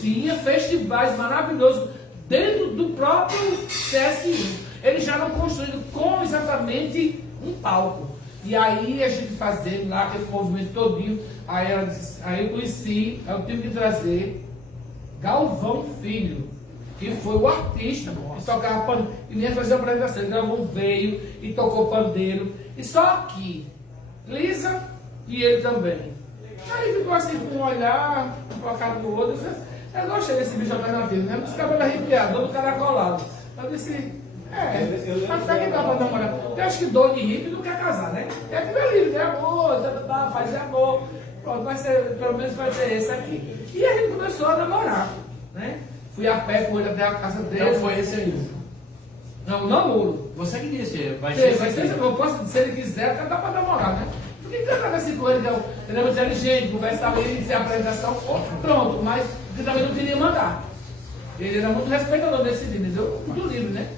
Tinha festivais maravilhosos dentro do próprio CSI. Eles já eram construídos com exatamente um palco. E aí a gente fazendo lá aquele movimento todinho, aí eu conheci, eu tive que trazer Galvão Filho, que foi o artista que tocava pandeiro, e nem fazer a apresentação. Ele Galvão veio e tocou pandeiro, e só que Lisa e ele também. Aí ficou assim com um olhar, com a cara do outro. Eu gostei desse bicho alternativo, né? Os cabelos arrepiados, todo caracolado. Eu disse: mas pra que dá pra namorar? Eu acho que dono de hippie não quer casar, né? É que meu livro, é amor, faz amor. Pronto, vai ser, pelo menos vai ser esse aqui. E a gente começou a namorar, né? Fui a pé com ele até a casa dele. Não foi esse aí? Não, namoro. Você que disse, vai ser esse aqui. Eu posso, se ele quiser, até dá pra namorar, né? Fiquei encantado assim com ele, ele é muito inteligente, conversava ele, dizia a apresentação, ótimo. Pronto, mas ele também não queria mandar. Ele era muito respeitador desse livro, entendeu? Muito livre, né?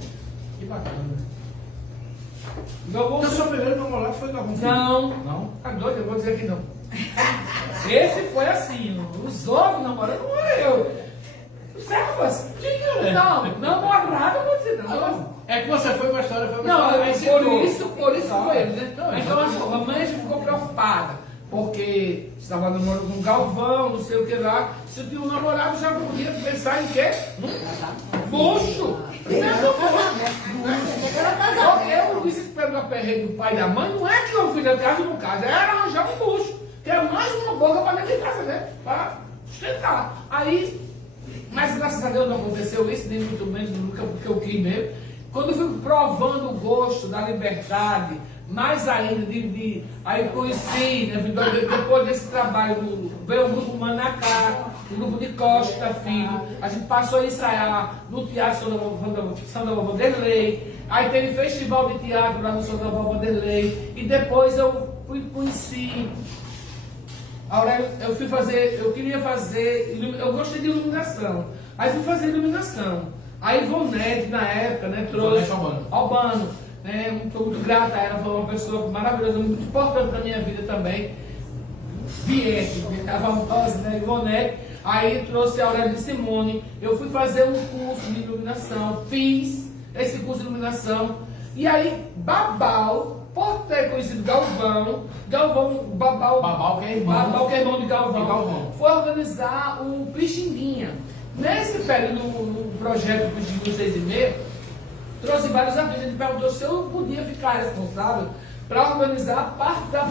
Que bacana. Então, seu primeiro namorado foi Galvão Filho? Não. Tá doido, eu vou dizer que não. Esse foi assim, os outros namorados não era eu. Servas? Não, namorado eu vou dizer não. É que você foi pra história, foi pra não, história. Por isso foi ele, né? Então a mãe ficou preocupada, porque estava namorando com o Galvão, não sei o que lá. Se eu tinha um namorado, já podia pensar em quê? Bucho! O desespero do aperreio do pai e da mãe não é que o filho de casa não casa, é arranjar um bucho, que é mais uma boca para dentro de casa, né? Para sustentar. Aí, mas graças a Deus não aconteceu isso, nem muito menos do que eu quis mesmo. Quando eu fui provando o gosto da liberdade, mais ainda, aí conheci, né, depois desse trabalho, veio o grupo Manacá, o grupo de Costa Filho, a gente passou a ensaiar no Teatro Sandoval Vanderlei, aí teve festival de teatro lá no Sandoval Vanderlei, e depois eu conheci Aurélio, eu queria fazer, eu gostei de iluminação. Aí fui fazer iluminação. A Ivonete, na época, né, trouxe Albano. Né, estou muito grata a ela, foi uma pessoa maravilhosa, muito importante na minha vida também. Viete, a famosa, né, Ivonete. Aí trouxe a Aurélio de Simone. Eu fui fazer um curso de iluminação, fiz esse curso de iluminação. E aí, Babal, por ter conhecido Babal, que é irmão de Galvão, foi organizar o Pixinguinha. Nesse período, no projeto Pixinguinha 6,5, trouxe vários artistas. Ele perguntou se eu podia ficar responsável para organizar a parte da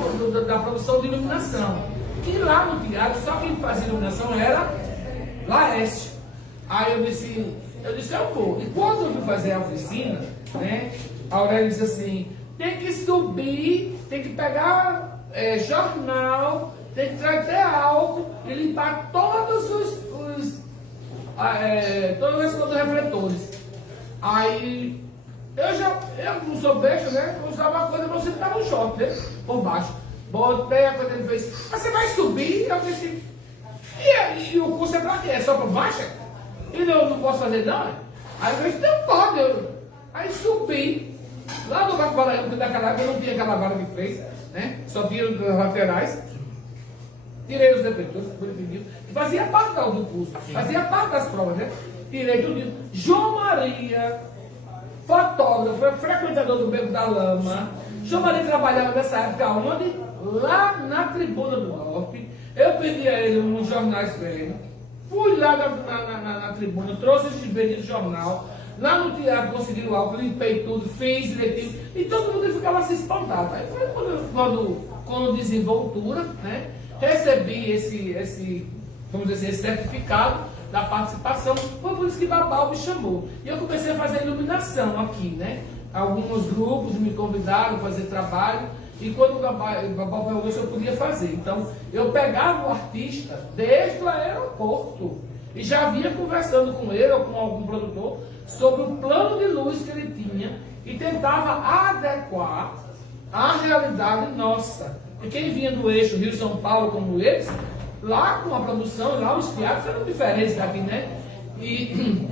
produção de iluminação. E lá no teatro, só quem fazia iluminação era Laércio. Aí eu disse, eu vou. E quando eu fui fazer a oficina, né, a Aurélia disse assim, tem que subir, tem que pegar jornal, tem que trazer álcool e limpar todos os refletores. Aí, eu não sou besta, né? Eu usava uma coisa, você estava no short, né? Por baixo. Botei a coisa, ele fez, mas você vai subir? Eu disse, e o curso é pra quê? É só por baixo? E eu não posso fazer não? Aí eu disse, não pode. Aí subi, lá no Banco Paraíba, daquela época, eu não tinha aquela vara que fez, né? Só tinha as laterais. Tirei os defletores, e fazia parte do curso, fazia parte das provas, né? Tirei tudo. João Maria, fotógrafo, frequentador do Beco da Lama. João Maria trabalhava nessa época onde? Lá na Tribuna do Norte. Eu pedi a ele uns jornais velhos. Fui lá na tribuna, trouxe esse benito jornal. Lá no teatro consegui o álcool, limpei tudo, fiz direitinho. E todo mundo ficava se espantado. Aí foi quando desenvoltura, né? Recebi esse, vamos dizer, esse certificado da participação. Foi por isso que Babal me chamou. E eu comecei a fazer iluminação aqui, né? Alguns grupos me convidaram a fazer trabalho. E quando o Babal perguntou se eu podia fazer. Então, eu pegava o artista desde o aeroporto e já vinha conversando com ele ou com algum produtor sobre o plano de luz que ele tinha e tentava adequar à realidade nossa. E quem vinha do eixo Rio-São Paulo como eles, lá com a produção, lá os teatros eram diferentes daqui, né? E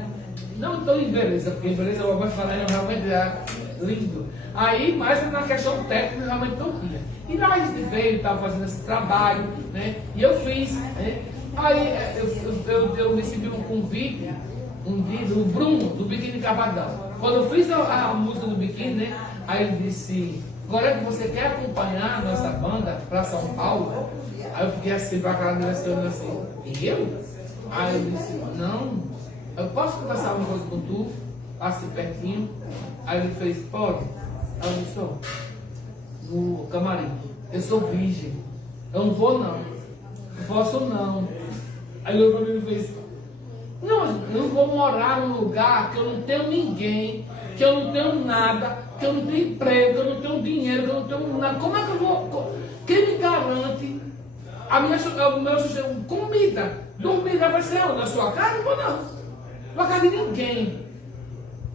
não tão em beleza, porque em beleza eu vou falar realmente é lindo. Aí, mas na questão técnica, realmente não tinha. E lá a gente veio, estava fazendo esse trabalho, né? E eu fiz, né? Aí eu recebi um convite, do Bruno, do Biquíni Cavadão. Quando eu fiz a música do Biquíni, né? Aí ele disse, agora que você quer acompanhar a nossa banda para São Paulo? Aí eu fiquei assim, para aquela direção, assim, e eu? Aí eu disse, não, eu posso conversar uma coisa com tu? Passe pertinho. Aí ele fez, pode? Aí eu disse, no camarim, eu sou virgem, eu não vou não posso não. Aí ele fez, não, eu não vou morar num lugar que eu não tenho ninguém, que eu não tenho nada, que eu não tenho emprego, que eu não tenho dinheiro, que eu não tenho nada. Como é que eu vou? Quem me garante o meu sustento? Comida, dormir vai ser onde? Na sua casa? Não vou não. Na casa de ninguém.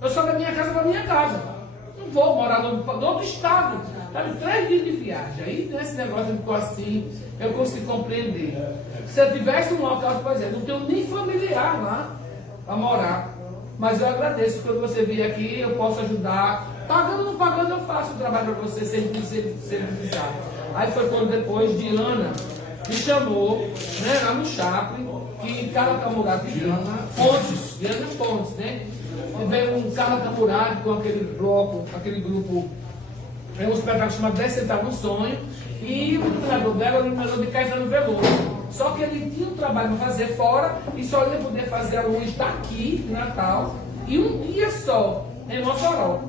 Eu sou da minha casa para minha casa. Não vou morar no outro estado. Sabe, 3 dias de viagem. Aí nesse negócio ficou assim, eu consigo compreender. Se eu tivesse um local, por exemplo, não tenho nem familiar lá para morar. Mas eu agradeço quando você vir aqui, eu posso ajudar. Pagando ou não pagando, eu faço o trabalho para você sem precisar. Aí foi quando depois Diana me chamou, né, lá no Chaplin, que Carla Camurati, Diana Pontes, né? E veio um Carla Camurati com aquele bloco, aquele grupo, um espetáculo chamado 10 Centavos no Sonho, e o iluminador dela era o iluminador de Caetano Veloso. Só que ele tinha um trabalho para fazer fora e só ia poder fazer a luz daqui, em Natal, e um dia só, em Mossoró.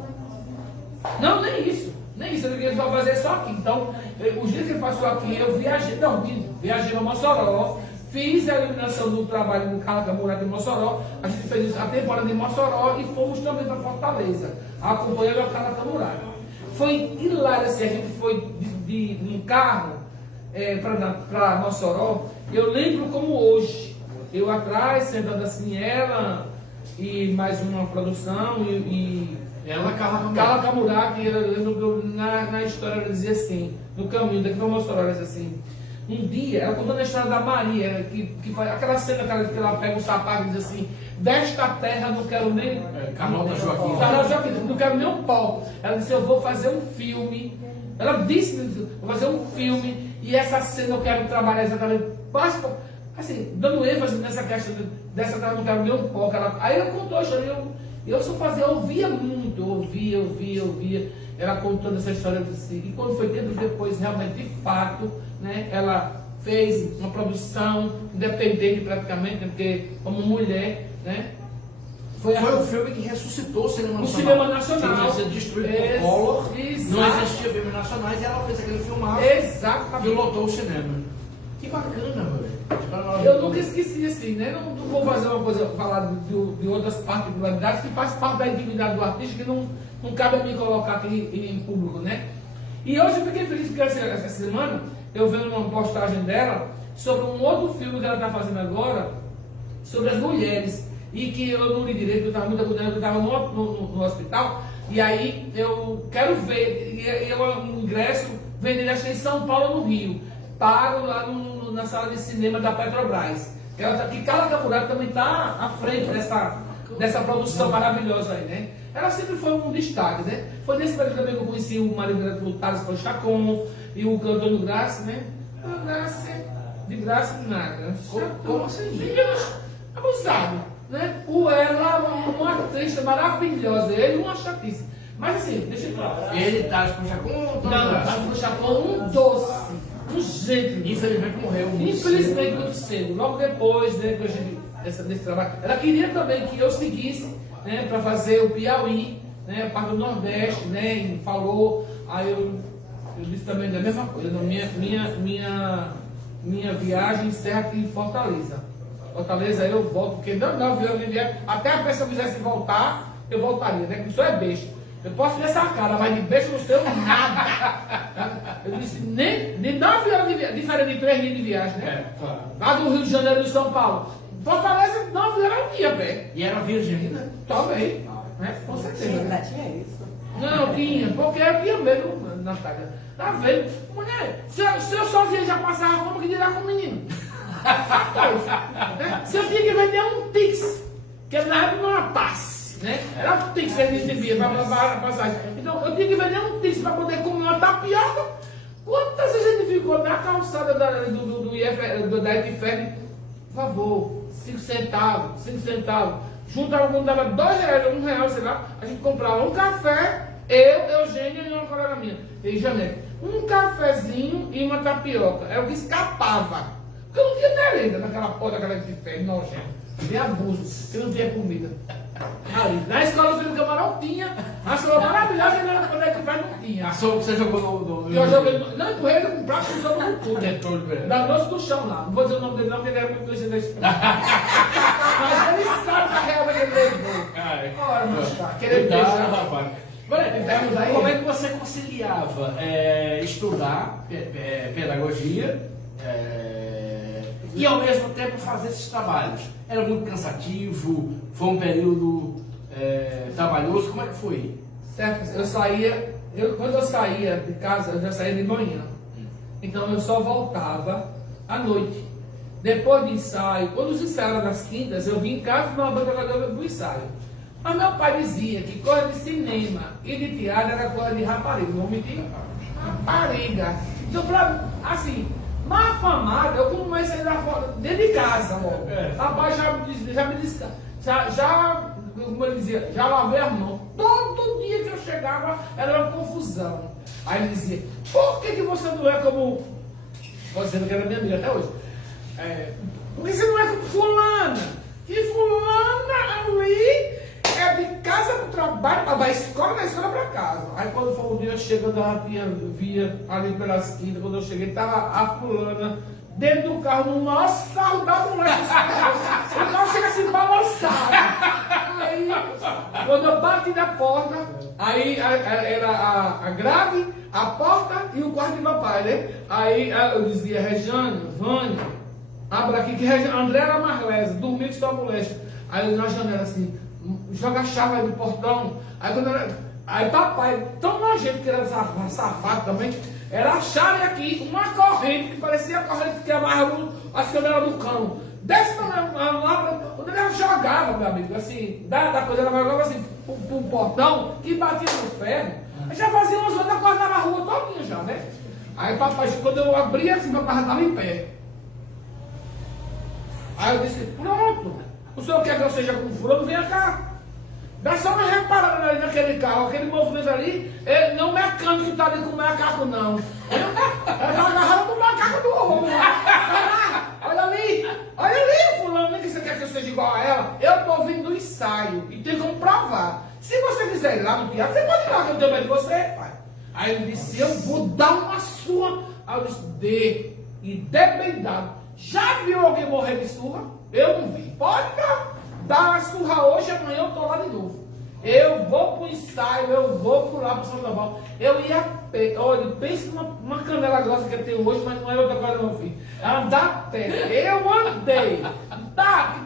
Não, nem isso. Ele queria só fazer só aqui. Então, os dias que ele passou aqui, eu viajei para Mossoró, fiz a iluminação do trabalho do Carla Camurati de Mossoró, a gente fez a temporada de Mossoró e fomos também para Fortaleza, acompanhando a Carla Camurati. Foi hilário assim, a gente foi num carro para Mossoró. Eu lembro como hoje, eu atrás, sentando assim, ela e mais uma produção e ela, Carla Camurati, eu lembro na história ela dizia assim, no caminho daqui para Mossoró, ela dizia assim, um dia, ela contando a história da Maria, que faz aquela cena que ela pega o sapato e diz assim, desta terra não quero nem... Carlota Joaquim. Carlota Joaquim, não quero nem um pó. Ela disse, eu vou fazer um filme. Ela disse, vou fazer um filme, e essa cena eu quero trabalhar exatamente, assim, dando ênfase nessa questão dessa terra não quero nem um pó. Aí ela contou a história, eu só fazia, eu ouvia muito, eu ouvia. Ela contando essa história de si. E quando foi tempo depois, realmente, de fato, né, ela fez uma produção independente praticamente, né, porque como mulher, né? Foi um filme que ressuscitou o cinema nacional. O cinema nacional. Tinha sido destruído por Collor, não exato. existia filmes nacionais, e ela fez aquele filmaço Exatamente. que lotou o cinema. Que bacana, velho. Eu nunca esqueci assim, né? Não vou fazer uma coisa, falar de outras particularidades que faz parte da intimidade do artista, que não cabe a mim colocar aqui em público, né? E hoje eu fiquei feliz porque essa semana eu vendo uma postagem dela sobre um outro filme que ela está fazendo agora, sobre as mulheres. E que eu não li direito, eu estava muito agudando, eu estava no hospital, e aí eu quero ver, e eu um ingresso vendendo, acho que em São Paulo, no Rio, pago lá na sala de cinema da Petrobras. Que Carla Camurati também está à frente dessa produção maravilhosa aí, né? Ela sempre foi um destaque, né? Foi nesse período também que eu conheci o marido do Thales Chacon e o Antônio Graça, né? De graça nada. Como assim? Abusado. Né? Ela uma atriz maravilhosa, ele uma chatice. Mas assim, deixa eu falar. Ele tá com Chacon? Não, tá com Chacon um doce, um jeito. Infelizmente morreu. Infelizmente muito cedo. Logo depois, né, que a gente, desse trabalho. Ela queria também que eu seguisse, né, para fazer o Piauí, né, a parte do Nordeste, né, e falou. Aí eu disse também da mesma coisa. Não, minha viagem encerra aqui em Fortaleza. Fortaleza eu volto, porque não avião nem viagem. Até a pessoa quisesse voltar, eu voltaria, né? Porque isso é besta. Eu posso ver essa cara, mas de besta não tenho nada. Eu disse, nem 9 horas de viagem, diferente de 3 dias de viagem, né? Claro. Lá do Rio de Janeiro e São Paulo. Fortaleza, 9 horas eu ia, pé. E era virgem ainda? Também. Né? Com certeza. Ainda tinha isso. Não, tinha, porque eu tinha medo, Natália. Tá vendo? Mulher, se eu sozinha já passava fome, que dirá com o menino? Se eu tinha que vender um Pix, que na época não era passe, né? Era um Pix que a gente recebia para passagem. Então eu tinha que vender um Pix para poder comer uma tapioca. Quantas vezes a gente ficou na calçada da IFR? Por favor, 5 centavos. Juntava quando dava R$2, R$1, sei lá. A gente comprava um café, Eugênia e uma colega minha, em janeiro. Um cafezinho e uma tapioca. Era o que escapava. Porque eu não tinha merenda naquela porra daquela de ferro, nojento. De abuso, eu não tinha comida. Ali, na escola do Filho do Camarão tinha, a sopa maravilhosa e na colher de ferro não tinha. A sopa que você jogou no... Eu joguei, não, empurrei ele com um prato com sopa no cu. Da noite do chão lá. Não vou dizer o nome dele não, porque ele era muito conhecido da escola. Mas ele sabe da real que ele levou. Ora, moçada, querer deixar. Rapaz. Como é que você conciliava estudar pedagogia e ao mesmo tempo fazer esses trabalhos? Era muito cansativo? Foi um período trabalhoso? Como é que foi? Certo, quando eu saía de casa, eu já saía de manhã. Então eu só voltava à noite. Depois do ensaio, quando os ensaios eram nas quintas, eu vim em casa e uma banda do ensaio. Mas meu pai dizia que coisa de cinema e de teatro era coisa de rapariga. Não mentir? Rapariga. Então, assim, mais afamado, eu comecei a ir fora, dentro de casa, logo. Rapaz já me disse, como ele dizia, já lavei a mão. Todo dia que eu chegava era uma confusão. Aí ele dizia, por que você não é como... Vou dizendo que era minha amiga até hoje. Por que você não é como fulana? E fulana ali é de casa para o trabalho, da escola para casa. Aí quando foi um dia chegando, eu via ali pelas quintas, quando eu cheguei, estava a fulana dentro do carro, no maior sarro da mulher. O carro chega assim balançado. Aí, quando eu bati na porta, aí era a grade, a porta e o quarto de papai, né? Aí eu dizia, Rejane, Vânia, abra aqui, que André era mais lesa, dormia que só molesta. Aí eu na janela assim, joga a chave aí do portão. Aí papai, tão nojento que era safado também, Era acharem aqui uma corrente que parecia a corrente que amarra as câmeras do cão. Desce lá, quando ele jogava, meu amigo, assim, da coisa, ela jogava assim, pro portão, que batia no ferro. Aí já fazia umas outras, acordava a rua todinha já, né? Aí papai, quando eu abria assim, meu pai estava em pé. Aí eu disse, pronto, o senhor quer que eu seja com fulano? Venha cá. Dá só uma reparada ali naquele carro, aquele movimento ali, não é mecânico que está ali com o macaco, não. Ela está agarrando com o macaco do ombro. Olha ali, fulano, que você quer que eu seja igual a ela? Eu estou vindo do ensaio e tenho como provar. Se você quiser ir lá no teatro, você pode ir lá, que eu tenho medo de você, pai. Aí ele disse, eu vou dar uma surra. Aí eu disse, dê. E dê bem dado. Já viu alguém morrer de surra? Eu não vi. Pode dar uma surra hoje, amanhã eu estou lá de novo. Eu vou pro ensaio, eu vou pro lá pro São Paulo. Eu ia, olha, pense numa canela grossa que eu tenho hoje, mas não é outra coisa, meu filho. Andar a pé. Eu andei. Tá.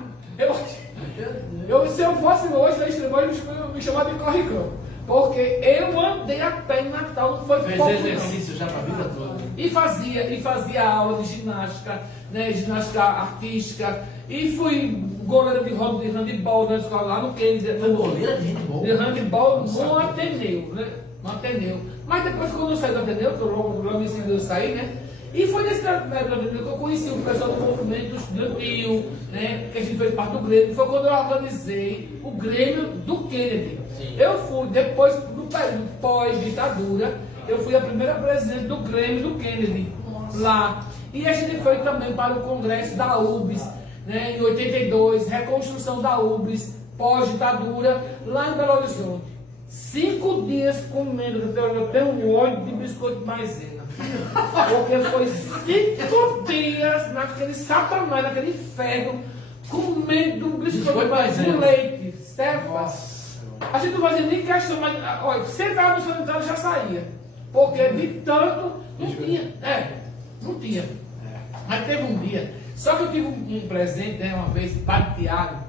Se eu fosse hoje na Extremóis, me chamava de corre-campo. Porque eu andei a pé em Natal, não foi pouco. Fez exercício já para a vida toda. E fazia aula de ginástica, né, ginástica artística. E fui goleiro de handebol na escola lá no Kennedy. Foi goleiro de handebol? De handebol no Ateneu, né? No Ateneu. Mas depois quando eu saí do Ateneu, que eu logo me ensinei a sair, né? E foi nesse Ateneu que eu conheci o pessoal do movimento estudantil, né? Que a gente fez parte do Grêmio. Foi quando eu organizei o Grêmio do Kennedy. Sim. Eu fui, depois, no período pós-ditadura, eu fui a primeira presidente do Grêmio do Kennedy. Nossa. Lá. E a gente foi também para o congresso da UBS, né, em 82, reconstrução da UBS, pós-ditadura, lá em Belo Horizonte. 5 dias comendo, eu tenho um olho de biscoito de maisena. Porque foi 5 dias naquele satanás, naquele ferro, comendo um biscoito com leite, certo? A gente não fazia nem questão, mas olha, sentava no sanitário já saía. Porque de tanto não tinha. Não tinha. Mas teve um dia. Só que eu tive um presente, né, uma vez, Padre Tiago.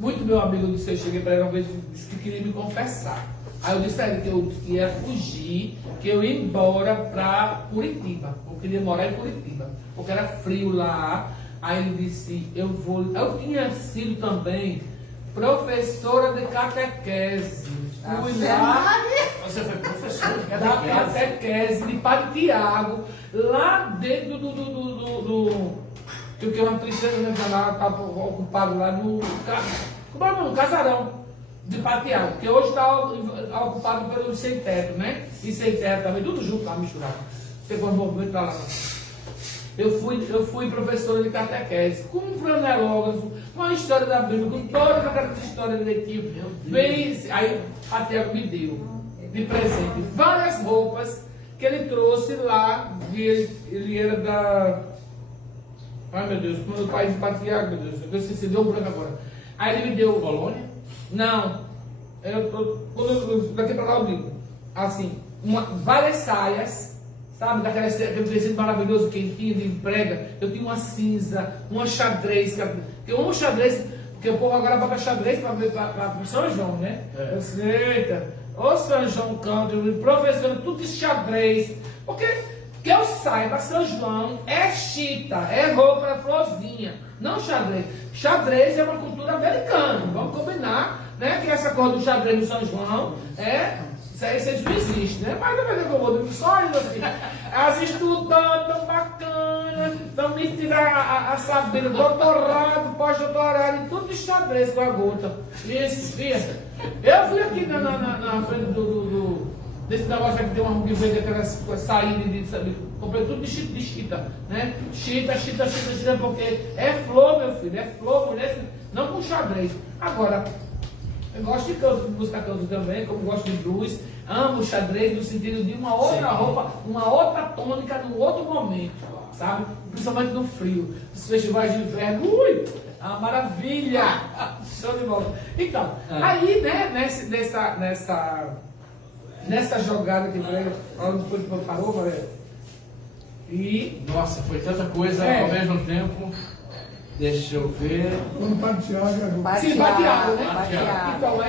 Muito meu amigo disse, eu cheguei para ele uma vez e disse que queria me confessar. Aí eu disse a ele que eu ia fugir, que eu ia embora para Curitiba. Eu queria morar em Curitiba, porque era frio lá. Aí ele disse, eu vou. Eu tinha sido também professora de catequese. Fui lá. Você foi professora de Da catequese de Padre Tiago, lá dentro do que uma tristeza, né? Lá estava ocupado lá no casarão de Padre Tiago, que hoje está ocupado pelos sem teto, né? E sem teto também, tudo junto lá misturado. Pegou um movimento para lá. Eu fui professora de catequese, com um flanelógrafo, com a história da Bíblia, com toda aquela história direitinho. Aí a Tiago me deu de presente várias roupas que ele trouxe lá, ele era da. Ai meu Deus, meu pai de Tiago, meu Deus, eu esqueci, deu um branco agora. Aí ele me deu. Colônia? Não, daqui para lá eu digo, assim, várias saias. Sabe, aquele vestido maravilhoso, quentinho, de prega. Eu tinha uma cinza, uma xadrez. Um xadrez, porque o povo agora bota xadrez para São João, né? Eu disse, eita, ô São João Canto, professor, tudo de xadrez. Porque, que eu saiba, São João é chita, é roupa, é florzinha, não xadrez. Xadrez é uma cultura americana, vamos combinar, né? Que essa cor do xadrez do São João isso não existe, né? Mas não vai ter como só isso assim. As estudantes tão bacanas, estão me tirar a saber, doutorado, pós-doutorado, e tudo de xadrez com a gota. Isso, filha. Eu fui aqui na frente desse negócio que tem uma que vende aquelas saídas de comprei tudo de chita, né? Chita, porque é flor, meu filho, é flor, mulher, não com xadrez. Agora, eu gosto de música canto também, como gosto de blues, amo xadrez no sentido de uma outra roupa, uma outra tônica, num outro momento, sabe? Principalmente no frio, os festivais de inverno, é uma maravilha! Show de bola! Então, aí, né, nessa jogada que depois parou, Maria, e... Nossa, foi tanta coisa ao mesmo tempo. Deixa eu ver. Quando Tiago, sim, Tiago, né? Então,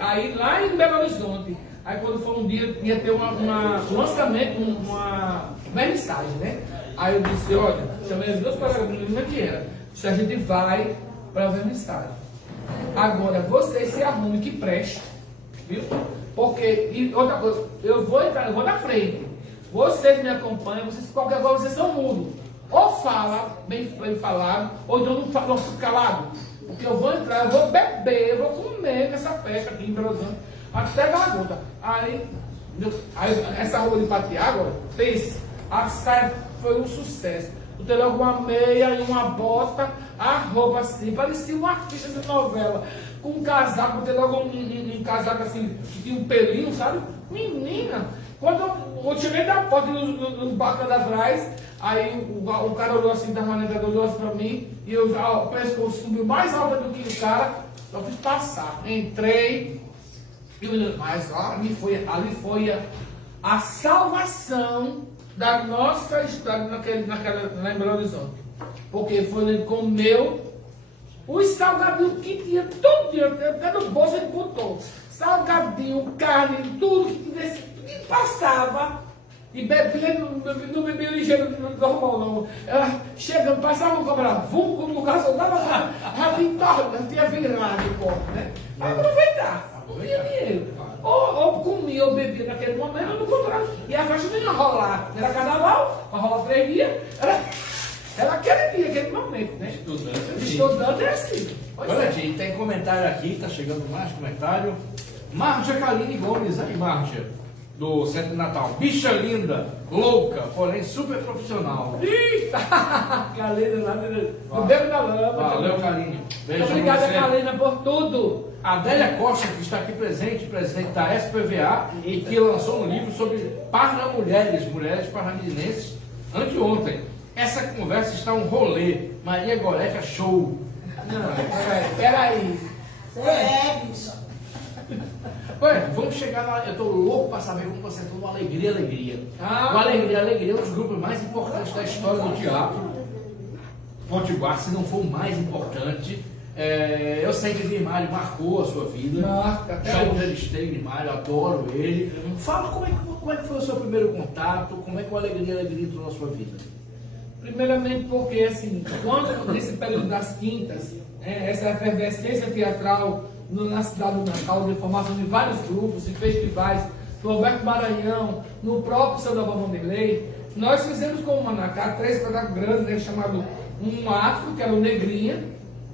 aí lá em Belo Horizonte, Aí quando foi um dia, ia ter um lançamento, uma vernissagem, né? Aí eu disse, olha, chamei as duas colegas meninas que era, se a gente vai para a vernissagem. Agora, vocês se arrumem que preste, viu? Porque, e outra coisa, eu vou na frente. Vocês me acompanham, qualquer coisa vocês são mudos. Ou fala, bem falado, ou então não fico calado. Porque eu vou entrar, eu vou beber, eu vou comer nessa festa aqui em Belo Horizonte, até dar a gota. Aí essa roupa de Patiágua, fez, a saia foi um sucesso. Eu tenho logo uma meia e uma bota, a roupa assim, parecia uma artista de novela, com um casaco, eu tenho logo um casaco assim, que tinha um pelinho, sabe? Menina, quando eu cheguei da porta no bacana atrás, aí o cara olhou assim da maneira, olhou assim pra mim, e eu já, o pescoço subiu mais alto do que o cara, só fiz passar. Entrei, mas ó, ali foi a salvação da nossa história lá em Belo Horizonte. Porque foi ele comeu os salgadinhos que tinha, tudo, até no bolso ele botou. Salgadinho, carne, tudo que tivesse, tudo que passava. E bebia, não bebia ligeiro normal, não. Ela chegando, passava um cobra, vulgo no caso, eu dava a vitória, não tinha virado o copo, né? Para aproveitar, não tinha dinheiro. Ou comia ou bebia naquele momento, ou no contrário. E a festa não ia rolar. Era carnaval, para rolar 3 dias, era aquele dia, aquele momento, né? Estudante é assim. Olha, gente, tem comentário aqui, tá chegando mais comentário. Márcia Kaline Gomes, aí, Márcia, do Centro de Natal. Bicha linda, louca, porém super profissional. Eita! Kaline lá no Beco da Lama. Valeu, Kaline. Beijo. Obrigada, Kaline, por tudo. Adélia Costa, que está aqui presente, presidente da SPVA, e que lançou um livro sobre parnamulheres, mulheres parnamirenses, anteontem. Essa conversa está um rolê. Maria Goreca, show. Não, peraí. Olha, vamos chegar lá. Eu estou louco para saber como você entrou no Alegria, Alegria. O Alegria, Alegria é um dos grupos mais importantes da história do teatro potiguar, se não for o mais importante. Eu sei que o Grimalho marcou a sua vida. Marca, até já hoje. entrevistei o Grimalho, adoro ele. Fala como é que foi o seu primeiro contato, como é que o Alegria, Alegria entrou na sua vida. Primeiramente porque, assim, quando nesse período das quintas, essa efervescência teatral na cidade do Natal, de formação de vários grupos e festivais, do Alberto Maranhão, no próprio São Dalva Vanderlei, nós fizemos com o Manacá 3 espetáculos grandes, né, chamado um afro, que era o Negrinha,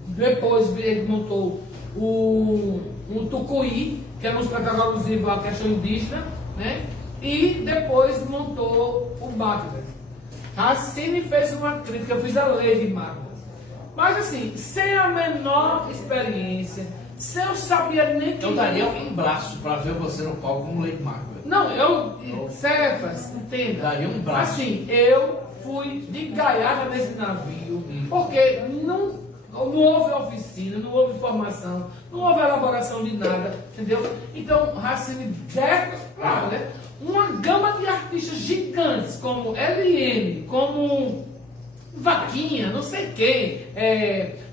depois ele montou o Tucuí, que era um espetáculo alusivo à questão indígena, né, e depois montou o Máquinas. A Cine fez uma crítica, eu fiz a lei de máquinas. Mas assim, sem a menor experiência, sem eu saber nem que... Eu daria um braço para ver você no palco como Lady Máquina. Não, Cefas, entenda. Daria um braço. Assim, eu fui de gaiata nesse navio, porque não houve oficina, não houve formação, não houve elaboração de nada, entendeu? Então, Racine deve, claro, né? Uma gama de artistas gigantes, como LN, como Vaquinha, não sei quem,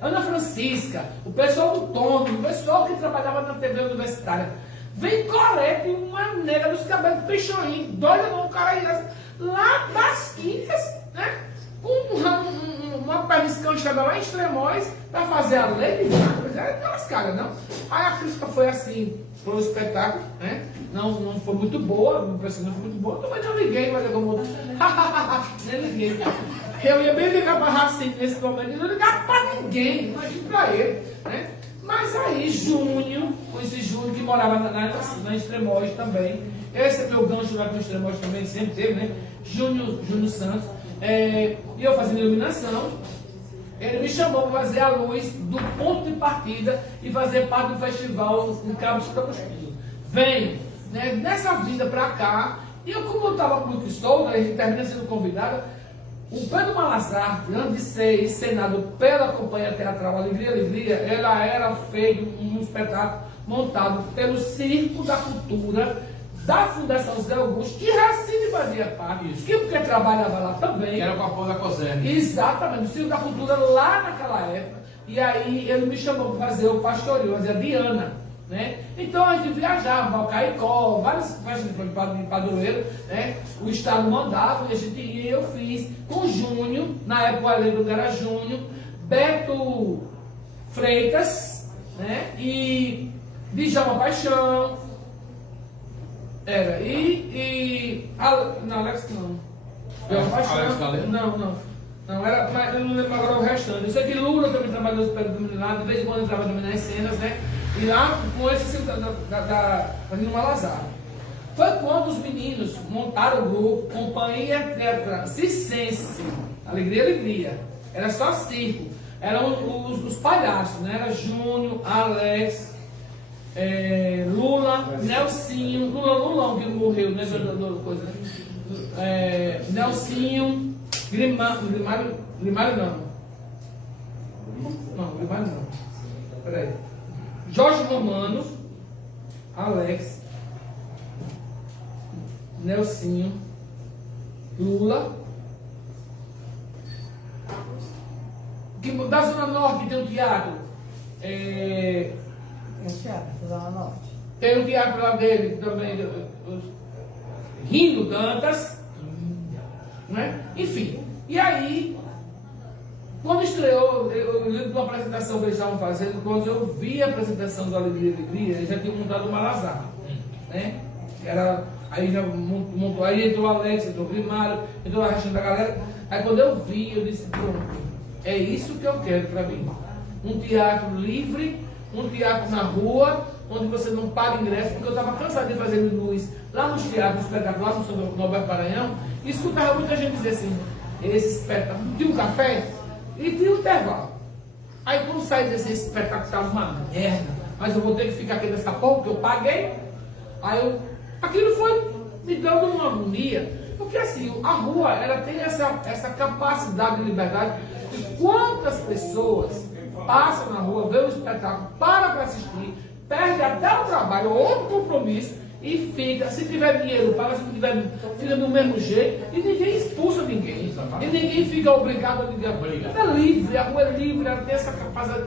Ana Francisca, o pessoal do Tono, o pessoal que trabalhava na TV universitária. Vem Corete, uma nega dos cabelos pichoinhos, doida com o cara aí, lá das quintas, né? Com uma perniscante lá em Extremóis, para fazer a lei de máquinas, aquelas caras, não? Aí a crítica foi assim, foi um espetáculo, né? Não foi muito boa, não foi muito boa, também não liguei, mas eu vou. Nem liguei. Eu ia bem ligar para Racine nesse momento, e não ligar para ninguém, imagina para ele, né? Mas aí, Júnior, esse Júnior que morava na Extremóis também, esse é meu gancho lá com o Extremóis também, sempre teve, né? Júnior Santos, e eu fazendo iluminação, ele me chamou para fazer a luz do ponto de partida e fazer parte do festival em Cabo Campos. Vem, né, nessa vinda para cá, e eu, como eu estava muito solto, a gente termina sendo convidado. O Pedro Malazarte, antes de ser encenado pela Companhia Teatral Alegria, Alegria, ela era feito um espetáculo montado pelo Circo da Cultura da Fundação Zé Augusto, que Racine fazia parte, que porque trabalhava lá também. Que era com a apoio da COSERN. Exatamente, o Circo da Cultura lá naquela época. E aí ele me chamou para fazer o pastoril, fazer a Diana. né? Então a gente viajava para Caicó, várias festas de padroeiro, né? O estado mandava e a gente ia, e eu fiz com Júnior, na época o elenco era Júnior, Beto Freitas, né? E Djalma Paixão, era, não, Alex não. Djalma Paixão, não, era, mas eu não lembro agora o restante. Eu sei que Lula também trabalhou no preliminar, de vez em quando entrava também nas cenas, né? E lá com esse fazendo uma Lazar. Foi quando os meninos montaram o grupo Companhia Teatral Circense, Alegria, Alegria. Era só circo. Eram os palhaços, né? Era Júnior, Alex, Lula, Nelsinho, Lulão que morreu, né? Coisa, né? Nelsinho, Grimário não. Não, Grimário não. Peraí. Jorge Romano, Alex, Nelsinho, Lula. Da Zona Norte tem um teatro. Teatro da Zona Norte. Tem um teatro lá dele também. Rindo Dantas. Né? Enfim. E aí, quando estreou, eu lembro de uma apresentação que eles estavam fazendo, quando eu vi a apresentação do Alegria, eles já tinham montado uma Lazar. Né? Aí já montou, aí entrou o Alex, entrou o Grimário, entrou a restante da galera. Aí quando eu vi, eu disse, pronto, é isso que eu quero para mim. Um teatro livre, um teatro na rua, onde você não paga ingresso, porque eu estava cansado de fazer luz lá nos teatros, espetaculares, no São Norbert Paranhão, e escutava muita gente dizer assim, esse espetáculo, tinha um café e tinha um intervalo. Aí quando sai desse espetáculo, estava uma merda, mas eu vou ter que ficar aqui nessa porra que eu paguei. Aquilo foi me dando uma agonia, porque assim, a rua, ela tem essa capacidade de liberdade, e quantas pessoas passam na rua, vê o espetáculo, para assistir, perde até o trabalho, outro compromisso, e fica, se tiver dinheiro, paga, se não tiver, fica do mesmo jeito, e ninguém expulsa ninguém, e ninguém fica obrigado a ninguém. É livre, a rua é livre, ela tem essa capacidade,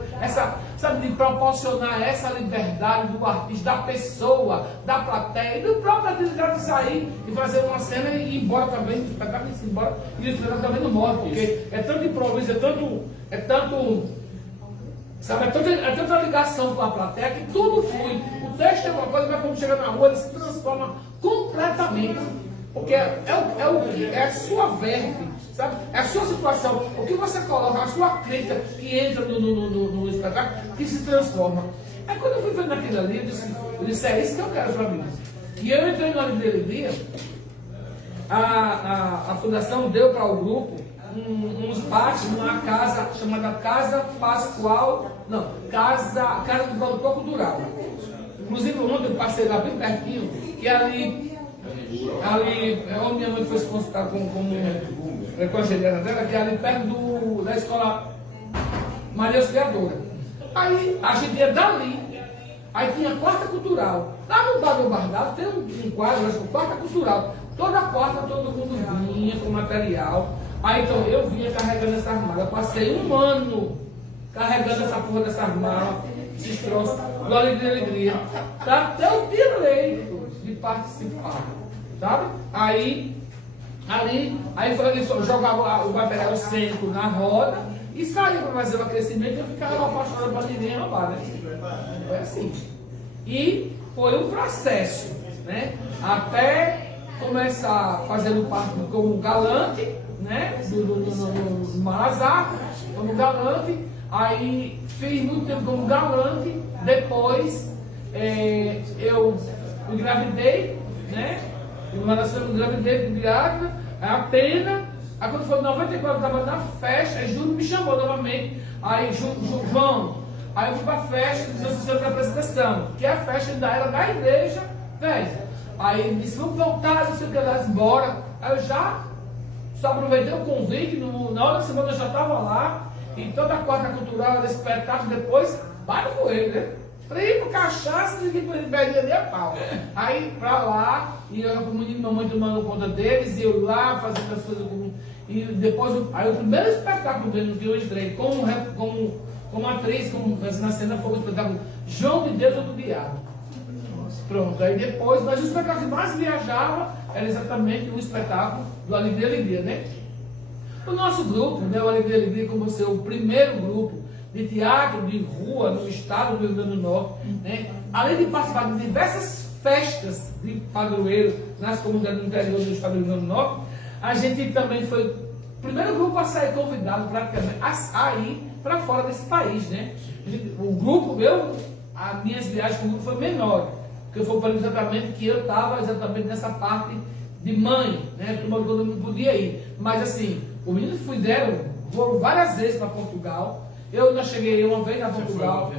sabe, de proporcionar essa liberdade do artista, da pessoa, da plateia, e do próprio artista de sair e fazer uma cena e ir embora também, o espetáculo e ir embora, e o espetáculo também não morre, porque é tanto improviso, sabe, é tanta ligação com a plateia que tudo flui. O texto é uma coisa, mas quando chega na rua ele se transforma completamente. Porque é a sua verve, sabe? É a sua situação. O que você coloca, a sua crítica que entra no espetáculo, que se transforma. Aí quando eu fui vendo aquilo ali, eu disse, é isso que eu quero para mim. E eu entrei no Alegria, a fundação deu para o grupo uns espaços numa casa chamada Casa Pascoal, Casa do Produtor Cultural. Inclusive ontem eu passei lá bem pertinho, que ali onde minha mãe foi se consultar com a engenheira dela, que é ali perto da escola Maria Auxiliadora. Aí a gente ia dali, aí tinha quarta cultural. Lá no Bar do Bardado tem um quadro, quarta cultural. Toda quarta todo mundo vinha com material. Aí então eu vinha carregando essa armada. Eu passei um ano carregando essa porra dessa armada, esses troços, glória de alegria. Tá até o direito de participar. Sabe? Aí foi isso, eu jogava o material cênico na roda e saía para fazer o aquecimento e eu ficava apaixonado para ninguém roubar, né? Foi assim. E foi um processo, né? Até começar fazendo parte como galante, né? Do Malazar, como galante. Aí fiz muito tempo como galante. Depois eu engravidei, né? Eu engravidei de grávida, a pena. Aí quando foi em 94, eu estava na festa, aí Júlio me chamou novamente. Aí João, aí eu fui para a festa do Senhor da apresentação, que a festa ainda era da igreja, velho. Aí ele disse, vamos voltar, não sei o que lá, embora. Aí eu já só aproveitei o convite, na hora da semana eu já estava lá, e toda a quarta cultural era espetáculo, depois, para com ele, né? Primo, cachaça, ninguém perdia nem a pau. Aí pra lá, e eu com o menino e mamãe tomando conta deles, e eu lá fazendo as coisas como. E depois, aí o primeiro espetáculo mesmo que eu entrei como como atriz, como na cena foi o espetáculo João de Deus ou do Diabo. Pronto, aí depois, mas o espetáculo que mais viajava era exatamente o espetáculo do Alegria Alegria, né? O nosso grupo, né, o Alegria Alegria, como ser o primeiro grupo de teatro de rua no estado do Rio Grande do Norte, né? Além de participar de diversas festas de padroeiro nas comunidades do interior do estado do Rio Grande do Norte, a gente também foi o primeiro grupo a sair convidado praticamente a ir para fora desse país, né? O grupo, as minhas viagens com o grupo foi menor, porque foi exatamente que eu estava exatamente nessa parte de mãe, né? Quando eu não podia ir. Mas assim, o menino foram várias vezes para Portugal. Eu ainda cheguei uma vez a Portugal.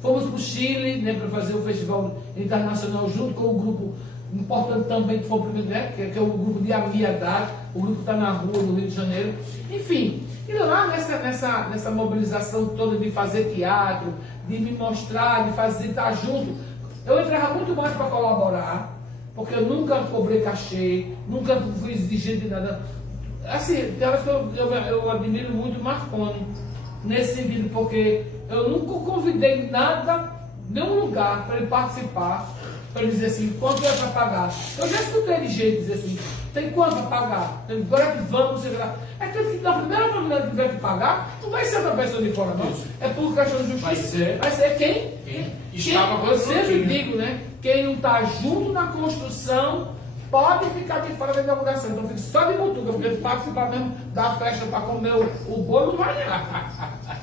Fomos para o Chile, né, para fazer o festival internacional junto com um grupo importante também, que foi o primeiro, né, que é o grupo de Amiadade, o grupo que está na rua do Rio de Janeiro. Enfim, e lá nessa mobilização toda de fazer teatro, de me mostrar, de estar junto, eu entrava muito mais para colaborar, porque eu nunca cobrei cachê, nunca fui exigente de nada. Assim, tem horas que eu admiro muito o Marconi, nesse sentido, porque eu nunca convidei nada, nenhum lugar para ele participar, para ele dizer assim, quanto é para pagar. Eu já escutei de jeito dizer assim, tem quanto para pagar? Agora que vamos, é que na primeira família que tiver que pagar, não vai ser outra pessoa de fora, não. É por questão de justiça. Vai ser quem estava. Eu sempre digo, né? Quem não está junto na construção pode ficar de fora da inauguração. Então fica só de mutuca, porque participar mesmo da festa para comer o bolo não vai não.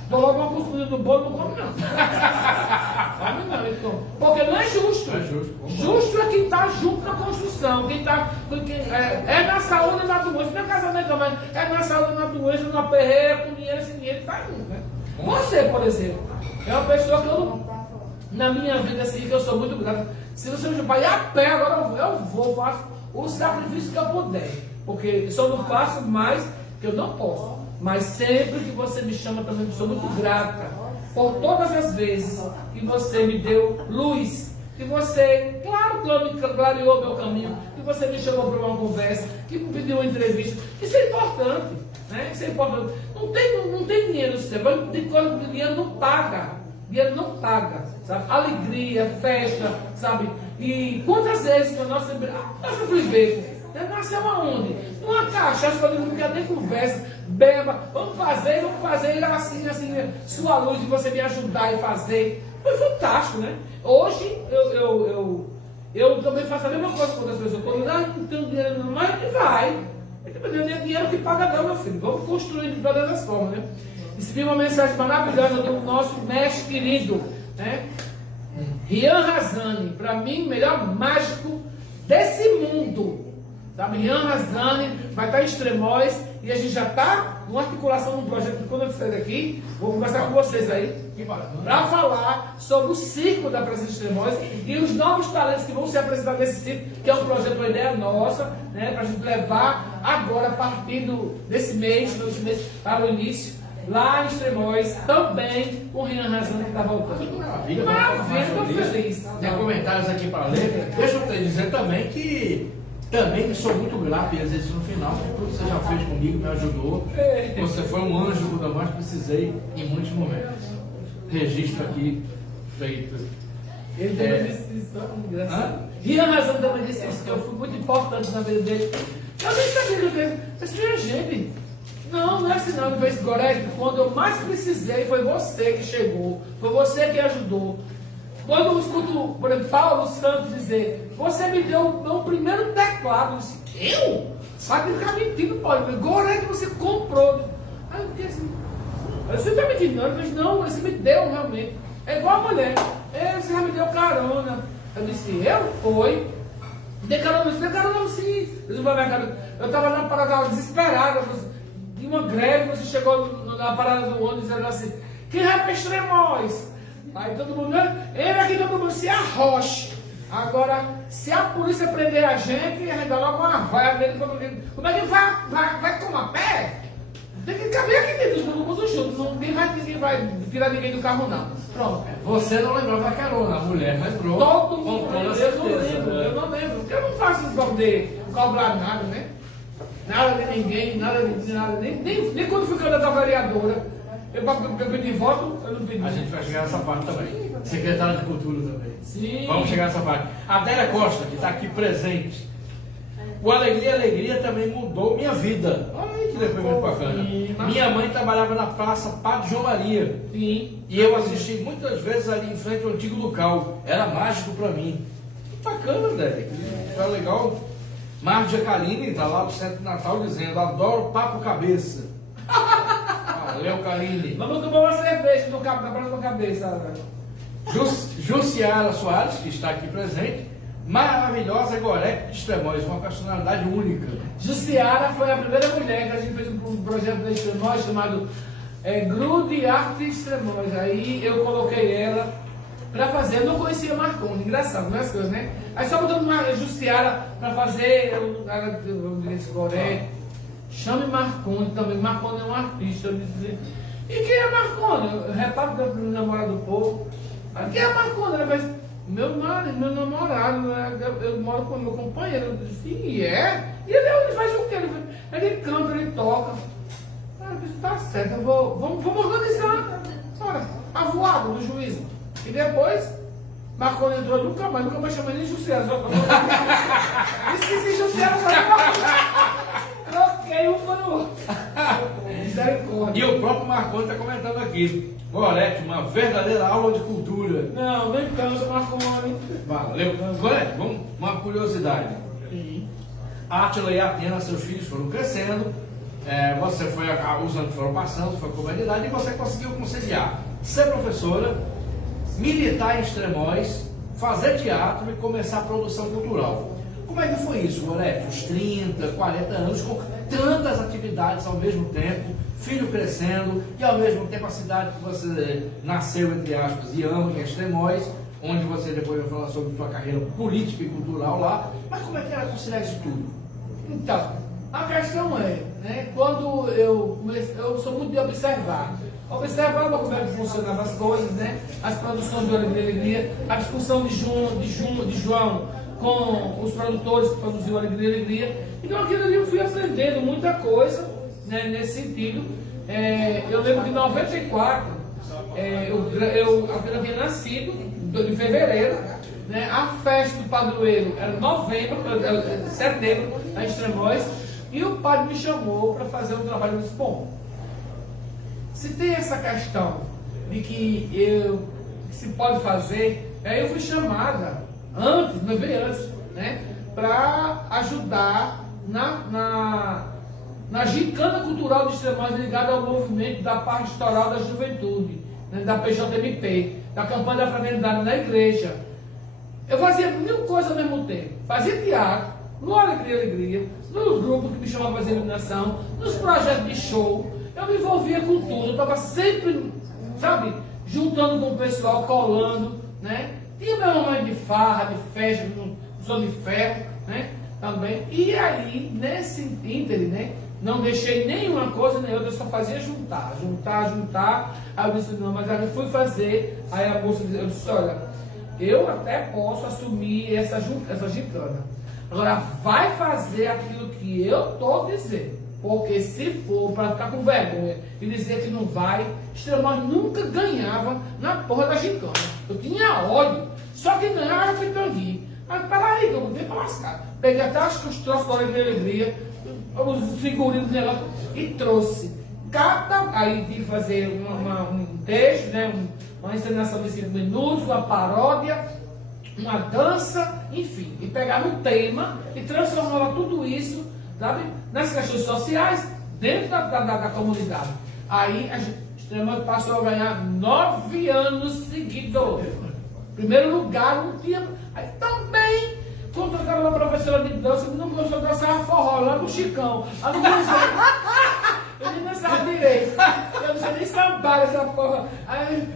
Dou logo uma costura do bolo, não come não. Come não, então. Porque não é justo. É justo. Justo é quem está junto na construção. É na saúde e na doença. Não é casamento também. É na saúde e na doença, na perreira, com dinheiro, sem dinheiro, está junto, né? Você, por exemplo, é uma pessoa que na minha vida, assim, que eu sou muito grato. Se você me chamar, ir a pé, agora eu vou, faço o sacrifício que eu puder. Porque só não faço mais que eu não posso. Mas sempre que você me chama também, eu sou muito grata por todas as vezes que você me deu luz. Que você, clareou meu caminho. Que você me chamou para uma conversa. Que me pediu uma entrevista. Isso é importante. Né? Isso é importante. Não tem dinheiro no sistema. Tem coisa que o dinheiro não paga. Dinheiro não paga, sabe? Alegria, festa, sabe? E quantas vezes que a nossa Flibeco nasceu aonde? Numa cachaça, quando não quer nem conversa, beba, vamos fazer, assim, sua luz de você me ajudar e fazer. Foi fantástico, né? Hoje, eu também faço a mesma coisa com outras pessoas. Quando não tem dinheiro, não vai. Não é dinheiro que paga não, meu filho. Vamos construir de todas as formas, né? Recebi uma mensagem maravilhosa do nosso mestre querido, né? Rian Razani, para mim, o melhor mágico desse mundo. Sabe? Rian Razani vai estar em Extremóis e a gente já está com articulação no projeto que quando eu sair daqui, vou conversar com vocês aí para falar sobre o circo da Praça de Extremóis e os novos talentos que vão ser apresentados nesse circo, que é um projeto, uma ideia nossa, né? Para a gente levar agora, a partir desse mês para o início. Lá em Extremóis, também com o Rian Razani que está voltando. Maravilha, estou feliz. Tem comentários aqui para ler. Deixa eu te dizer também que sou muito grato, e às vezes no final, por tudo que você já fez comigo, me ajudou. Você foi um anjo quando eu mais precisei em muitos momentos. Registro aqui feito. Ele também disse isso, engraçado. Rian Razani também disse isso, que eu fui muito importante na vida dele. Eu nem sabia que ele fez. Gente. Não é assim não, ele fez Gorete. Quando eu mais precisei, foi você que chegou, foi você que ajudou. Quando eu escuto, por exemplo, Paulo Santos dizer, você me deu o meu primeiro teclado, eu disse, eu? Vai ficar mentindo, pode. Gorete você comprou. Aí eu fiquei assim, você está mentindo? Não, ele fez, não, você me deu realmente. É igual a mulher, você já me deu carona. Eu disse, foi. Dei carona sim. Eu estava na parada desesperada. De uma greve, você chegou na parada do ônibus dizendo assim, quem vai para Extremóis? Aí todo mundo, ele aqui, todo mundo se arrocha. Agora, se a polícia prender a gente dá logo uma vaia dele. Como é que vai tomar pé? Tem que caber aqui dentro, todo mundo junto. Ninguém vai tirar ninguém do carro, não. Pronto. Você não lembrou da carona, a mulher lembrou. Todo mundo lembrou, eu não lembro. Porque eu não faço isso para poder cobrar nada, né? Nada de ninguém, nem quando fui candidato a vereadora, Eu pedi voto, eu não pedi. A gente vai chegar nessa parte também. Secretária de Cultura também. Sim. Vamos chegar nessa parte. A Adélia Costa, que está aqui presente. O Alegria também mudou minha vida. Olha aí que depoimento bacana. Minha mãe trabalhava na Praça Padre João Maria. Sim. E eu assisti muitas vezes ali em frente ao antigo local. Era mágico para mim. Que bacana, Adélia. Foi legal. Márcia Caline está lá do Centro de Natal dizendo: adoro papo cabeça. Valeu, Caline. Vamos tomar uma cerveja na próxima cabeça. Jussiara Soares, que está aqui presente. Maravilhosa Gorete de Extremóis, uma personalidade única. Jussiara foi a primeira mulher que a gente fez um projeto da Extremóis chamado Grude Arte Extremóis. Aí eu coloquei ela para fazer. Eu não conhecia Marconi, engraçado, não é as coisas, né? Aí só botando uma Jussiara para fazer. Eu disse: Gorete, chame Marconi também. Marconi é um artista. Eu disse: e quem é Marconi? Reparo do namorado do povo. Quem é Marconi? Ela fez: meu marido, meu namorado, eu moro com meu companheiro. Eu disse: e é? E ele faz o quê? Ele canta, ele toca. Eu disse: tá certo, vamos organizar. Olha, a voada do juízo. E depois, Marconi entrou, nunca mais chamei nem Jussiara. Esqueci Jussiara, troquei um foi no outro. Misericórdia. E o próprio Marconi está comentando aqui: Gorete, uma verdadeira aula de cultura. Não, nem tanto, Marconi. Valeu. Gorete, vamos, uma curiosidade. Átila e Atena, seus filhos foram crescendo, você foi, os anos foram passando, foi com a idade, e você conseguiu conciliar ser professora, militar em Extremóis, fazer teatro e começar a produção cultural. Como é que foi isso, Gorete? Os 30, 40 anos, com tantas atividades ao mesmo tempo, filho crescendo, e ao mesmo tempo a cidade que você nasceu, entre aspas, e ama, que é Extremóis, onde você depois vai falar sobre sua carreira política e cultural lá. Mas como é que era conciliar isso tudo? Então, a questão é, né, quando eu sou muito de observar como é que funcionavam as coisas, né, as produções de Alegria, a discussão de João com os produtores que produziam Alegria. Então aquilo ali eu fui aprendendo muita coisa, né, nesse sentido. Eu lembro de 94, eu havia nascido em fevereiro, né, a festa do padroeiro era setembro, na Extremóis, e o padre me chamou para fazer um trabalho nesse ponto. Se tem essa questão de que se pode fazer, eu fui chamada bem antes, né, para ajudar na gincana cultural de Extremóis ligada ao movimento da Pastoral da Juventude, né, da PJMP, da campanha da fraternidade na igreja. Eu fazia mil coisas ao mesmo tempo. Fazia teatro, no Alegria, nos grupos que me chamavam para fazer iluminação, nos projetos de show. Eu me envolvia com tudo, eu estava sempre, sabe, juntando com o pessoal, colando, né? Tinha meu momento de farra, de festa, no Zona de Ferro, né? Também. E aí, nesse ínterim, né? Não deixei nenhuma coisa nem outra, eu só fazia juntar. Aí eu disse: não, mas aí eu fui fazer. Aí a moça disse: olha, eu até posso assumir essa gincana. Agora, vai fazer aquilo que eu estou dizendo. Porque se for para ficar com vergonha e dizer que não vai, Extremóis nunca ganhava na porra da gincana. Eu tinha ódio, só que ganhava era pitangui. Mas peraí, que eu vim para lascar. Peguei até os troços da Alegria, os figurinos dela e trouxe. Aí tive que fazer um texto, né, uma encenação de 5 minutos, uma paródia, uma dança, enfim. E pegar um tema e transformava tudo isso, sabe, nas questões sociais dentro da comunidade. Aí a Extremóis passou a ganhar 9 anos seguidos. Primeiro lugar, não tinha. Aí também contrataram uma professora de dança que não gostou de dançar forró lá no Chicão. Eu nem dançava direito. Eu não sei nem sambar essa porra. Aí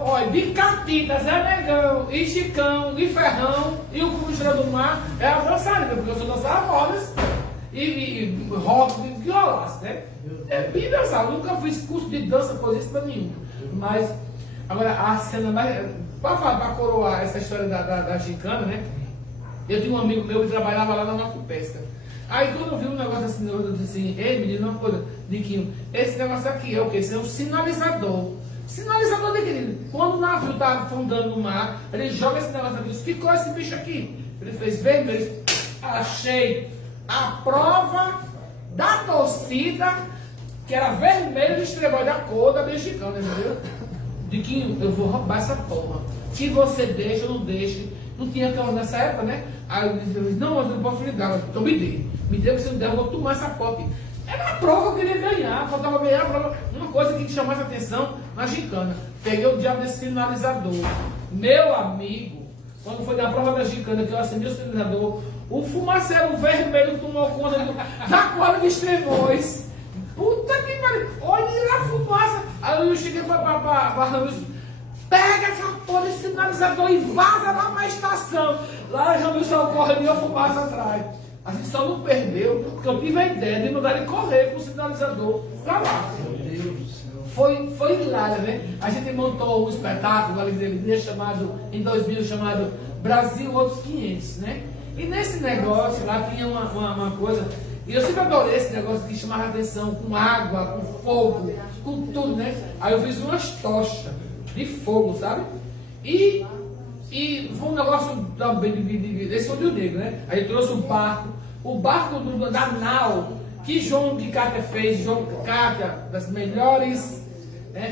olha, de Catita, Zé Negão, e Chicão, e Ferrão, e o Comissário do Mar, era dançarina, porque eu só dançava rodas e rock, e violaço, né? E dançava, nunca fiz curso de dança, coisa isso pra nenhum. Mas, agora, a cena mais. Para coroar essa história da gincana, né? Eu tinha um amigo meu que trabalhava lá na Macupesca. Aí quando eu vi um negócio assim, eu disse assim, ei menino, uma coisa, Diquinho, esse negócio aqui é o quê? Esse é um sinalizador. Sinalizador de quê? Quando o navio está afundando no mar, ele joga esse negócio aqui, ficou esse bicho aqui. Ele fez vermelho, achei a prova da torcida, que era vermelho de estrebói da cor da mexicana, entendeu? Diquinho, eu vou roubar essa porra. Se você deixa, não deixe. Não tinha carro nessa época, né? Aí eu disse, não, mas eu não posso lhe dar. Então me dê. Me dê, que se não der, eu vou tomar essa porra aqui. Era a prova que eu queria ganhar. Faltava ganhar a prova. Uma coisa que chamasse atenção na gincana. Peguei o diabo desse sinalizador. Meu amigo, quando foi na prova da gincana, que eu acendi o sinalizador, o fumaceiro vermelho tomou conta da quadra de Extremóis. Puta que pariu! Olha a fumaça! Aí eu cheguei para Ramos, pega essa porra de sinalizador e vaza lá pra estação. Lá Ramos saiu correndo e a fumaça atrás. A gente só não perdeu, porque eu tive a ideia de mandar ele correr com o sinalizador pra lá. Meu Deus do céu. Foi hilário, né? A gente montou um espetáculo ali chamado, em 2000, chamado Brasil Outros 500, né? E nesse negócio lá tinha uma coisa. E eu sempre adorei esse negócio que chamava atenção, com água, com fogo, com tudo, né? Aí eu fiz umas tochas de fogo, sabe? E foi um negócio também desse Rio Negro, né? Aí trouxe o barco da nau, que João de Cátia fez. João de Cátia, das melhores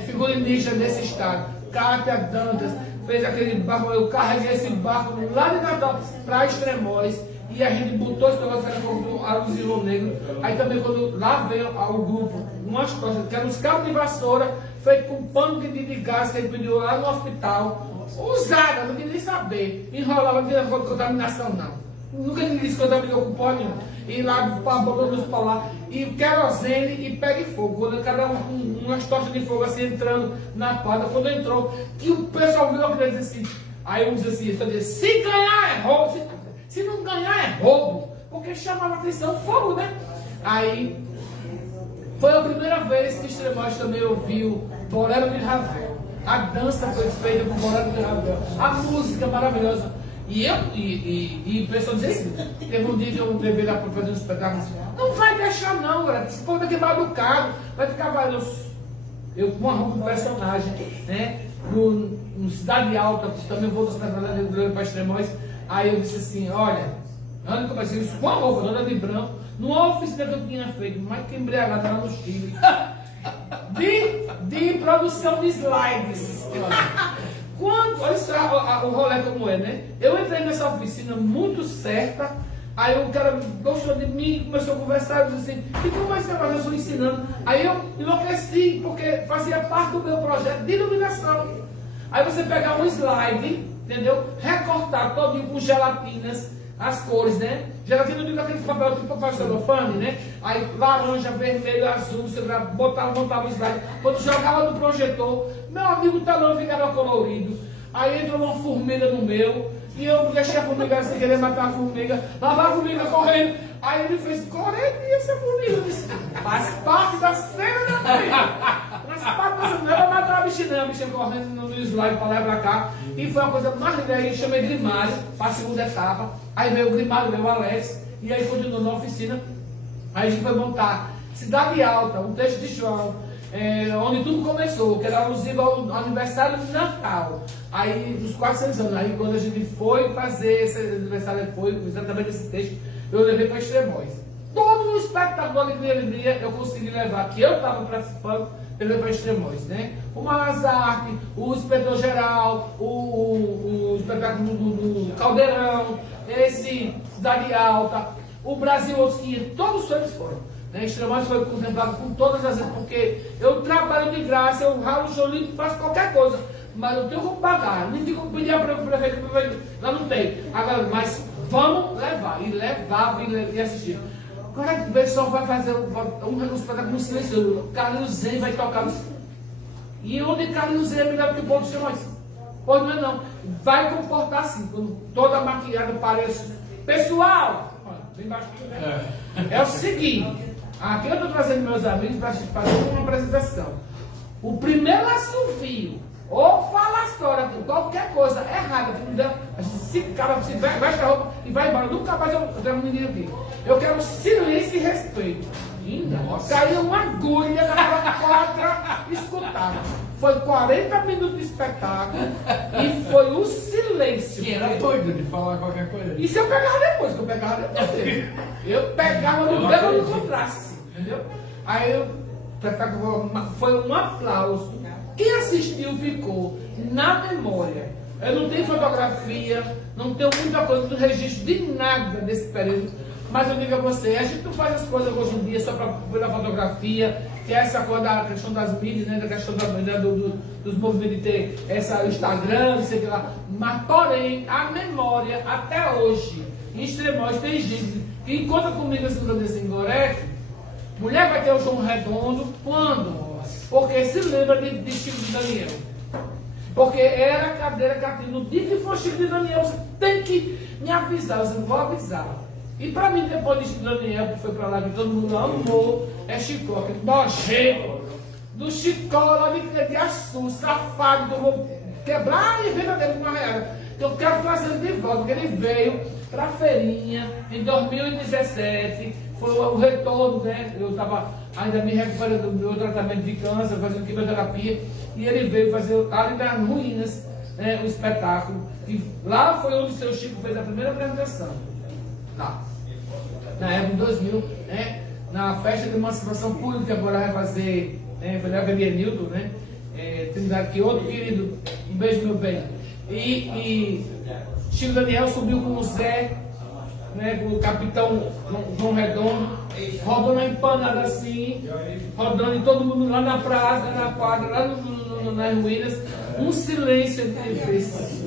figurinistas desse estado. Cátia Dantas fez aquele barco, eu carreguei esse barco lá de Natal para Extremóis. E a gente botou esse negócio com a luz de Rio Negro. Aí também quando lá veio o grupo, umas costas, que eram uns cabos de vassoura, feito com pano de gás que a gente pediu lá no hospital. Usada, não queria nem saber. Enrolava, não tinha contaminação não. Nunca ninguém se contaminou com pó nenhum. E lá botou luz para lá. E querosene e pega fogo. Quando cada umas tochas de fogo assim entrando na quadra, quando entrou, que o pessoal viu aquilo e disse assim. Aí um disse assim, se ganhar é roubo. Se não ganhar é roubo, porque chamava a atenção fogo, né? Aí foi a primeira vez que Extremóis também ouviu Bolero de Ravel. A dança foi feita com Bolero de Ravel. A música maravilhosa. E o pessoal dizia assim, teve um dia que eu levei lá para fazer um espetáculo assim, não vai deixar não, galera, esse povo daqui vai do carro, vai ficar eu com uma roupa de personagem, né? No Cidade Alta, também vou dos espetáculos para Extremóis. Aí eu disse assim, olha, antes de começar isso com a roupa toda de branco, numa oficina que eu tinha feito, mais que embriagada lá no Chile, de produção de slides. Olha só o rolê como é, né? Eu entrei nessa oficina muito certa, aí o cara gostou de mim, começou a conversar, eu disse assim, e como é que você faz? Eu estou ensinando. Aí eu enlouqueci, porque fazia parte do meu projeto de iluminação. Aí você pegar um slide, entendeu? Recortar todinho com gelatinas, as cores, né? Gelatina eu digo aquele papel tipo papel celofane, né? Aí laranja, vermelho, azul, você montava o slide. Quando jogava no projetor, meu amigo, o telão ficava colorido. Aí entrou uma formiga no meu, e eu deixei a formiga sem querer matar a formiga, lavava a formiga correndo. Aí ele fez, correria essa formiga. Eu disse, faz parte da cena da formiga. Faz parte da cena, não é pra matar a bichinha correndo no slide pra lá e pra cá. E foi uma coisa mais linda. Aí eu chamei Grimalho para a segunda etapa. Aí veio o Grimalho, veio o Alex. E aí continuou na oficina. Aí a gente foi montar Cidade Alta, um texto de João, onde tudo começou, que era alusivo ao aniversário de Natal. Aí, dos 400 anos. Aí quando a gente foi fazer esse aniversário, foi exatamente esse texto, eu levei para Extremóis. Todo o espectador de Alegria eu consegui levar, que eu estava participando, eu levei para Extremóis, né? O Malazarte, o inspetor geral, o espetáculo do Caldeirão, esse Cidade Alta, o Brasil Outros 500, todos eles foram. Né? Extremóis foi contemplado com todas as vezes, porque eu trabalho de graça, eu ralo o cholinho, faço qualquer coisa, mas eu tenho como pagar, nem tenho como pedir para o prefeito, lá não tem. Agora, mas vamos levar, e levava e assistir. Quando é que o pessoal vai fazer um espetáculo silencioso? Carlinhos Zen vai tocar. E onde Carlinhos Zen é melhor que o povo de Extremóis? Pois não é não. Vai comportar assim, quando toda maquiada parece. Pessoal! Bem baixo, né? É o seguinte, aqui eu estou trazendo meus amigos para fazer uma apresentação. O primeiro assovio ou falatória com qualquer coisa errada. errada, que não deu, a gente se cala, se veste a roupa e vai embora. Nunca mais eu quero ninguém aqui. Eu quero silêncio e respeito. Caiu uma agulha na quadra, escutava. Foi 40 minutos de espetáculo e foi o silêncio. Que era doido de falar qualquer coisa. E se eu pegava depois, que eu pegava depois dele. Eu pegava no dedo e não encontrasse, entendeu? Aí o espetáculo foi um aplauso. Quem assistiu ficou na memória. Eu não tenho fotografia, não tenho muita coisa do registro de nada desse período. Mas eu digo a você, a gente não faz as coisas hoje em dia só pela fotografia, que é essa coisa da questão das mídias, né, da questão dos movimentos de ter essa Instagram, não sei o que lá. Mas, porém, a memória, até hoje, em Extremóis, tem gente que encontra comigo esse assim, Gorete, mulher vai ter o João Redondo, quando? Porque se lembra de Chico de Daniel. Porque era a cadeira que tinha. No dia que for Chico de Daniel, você tem que me avisar, eu vou avisar. E para mim, depois de Chico Daniel, que foi para lá, que todo mundo amou, é Chicó, aquele nojento do Chicó, lá de Açu, safado, que eu vou quebrar a venda dele com uma real. Eu quero trazer ele de volta, porque ele veio para a feirinha em 2017, foi o retorno, né? Eu estava ainda me recuperando do meu tratamento de câncer, fazendo quimioterapia, e ele veio fazer ali nas ruínas, né, o espetáculo. E lá foi onde o seu Chico fez a primeira apresentação. Tá. Na época de 2000, né, na festa de emancipação pública, que agora vai fazer, foi na Academia Newton, né, tem aqui outro querido, um beijo meu bem. E Chico Daniel subiu com o Zé, né, com o capitão João Redondo, rodando a empanada assim, rodando e todo mundo lá na praça, na quadra, lá nas ruínas, um silêncio ele fez.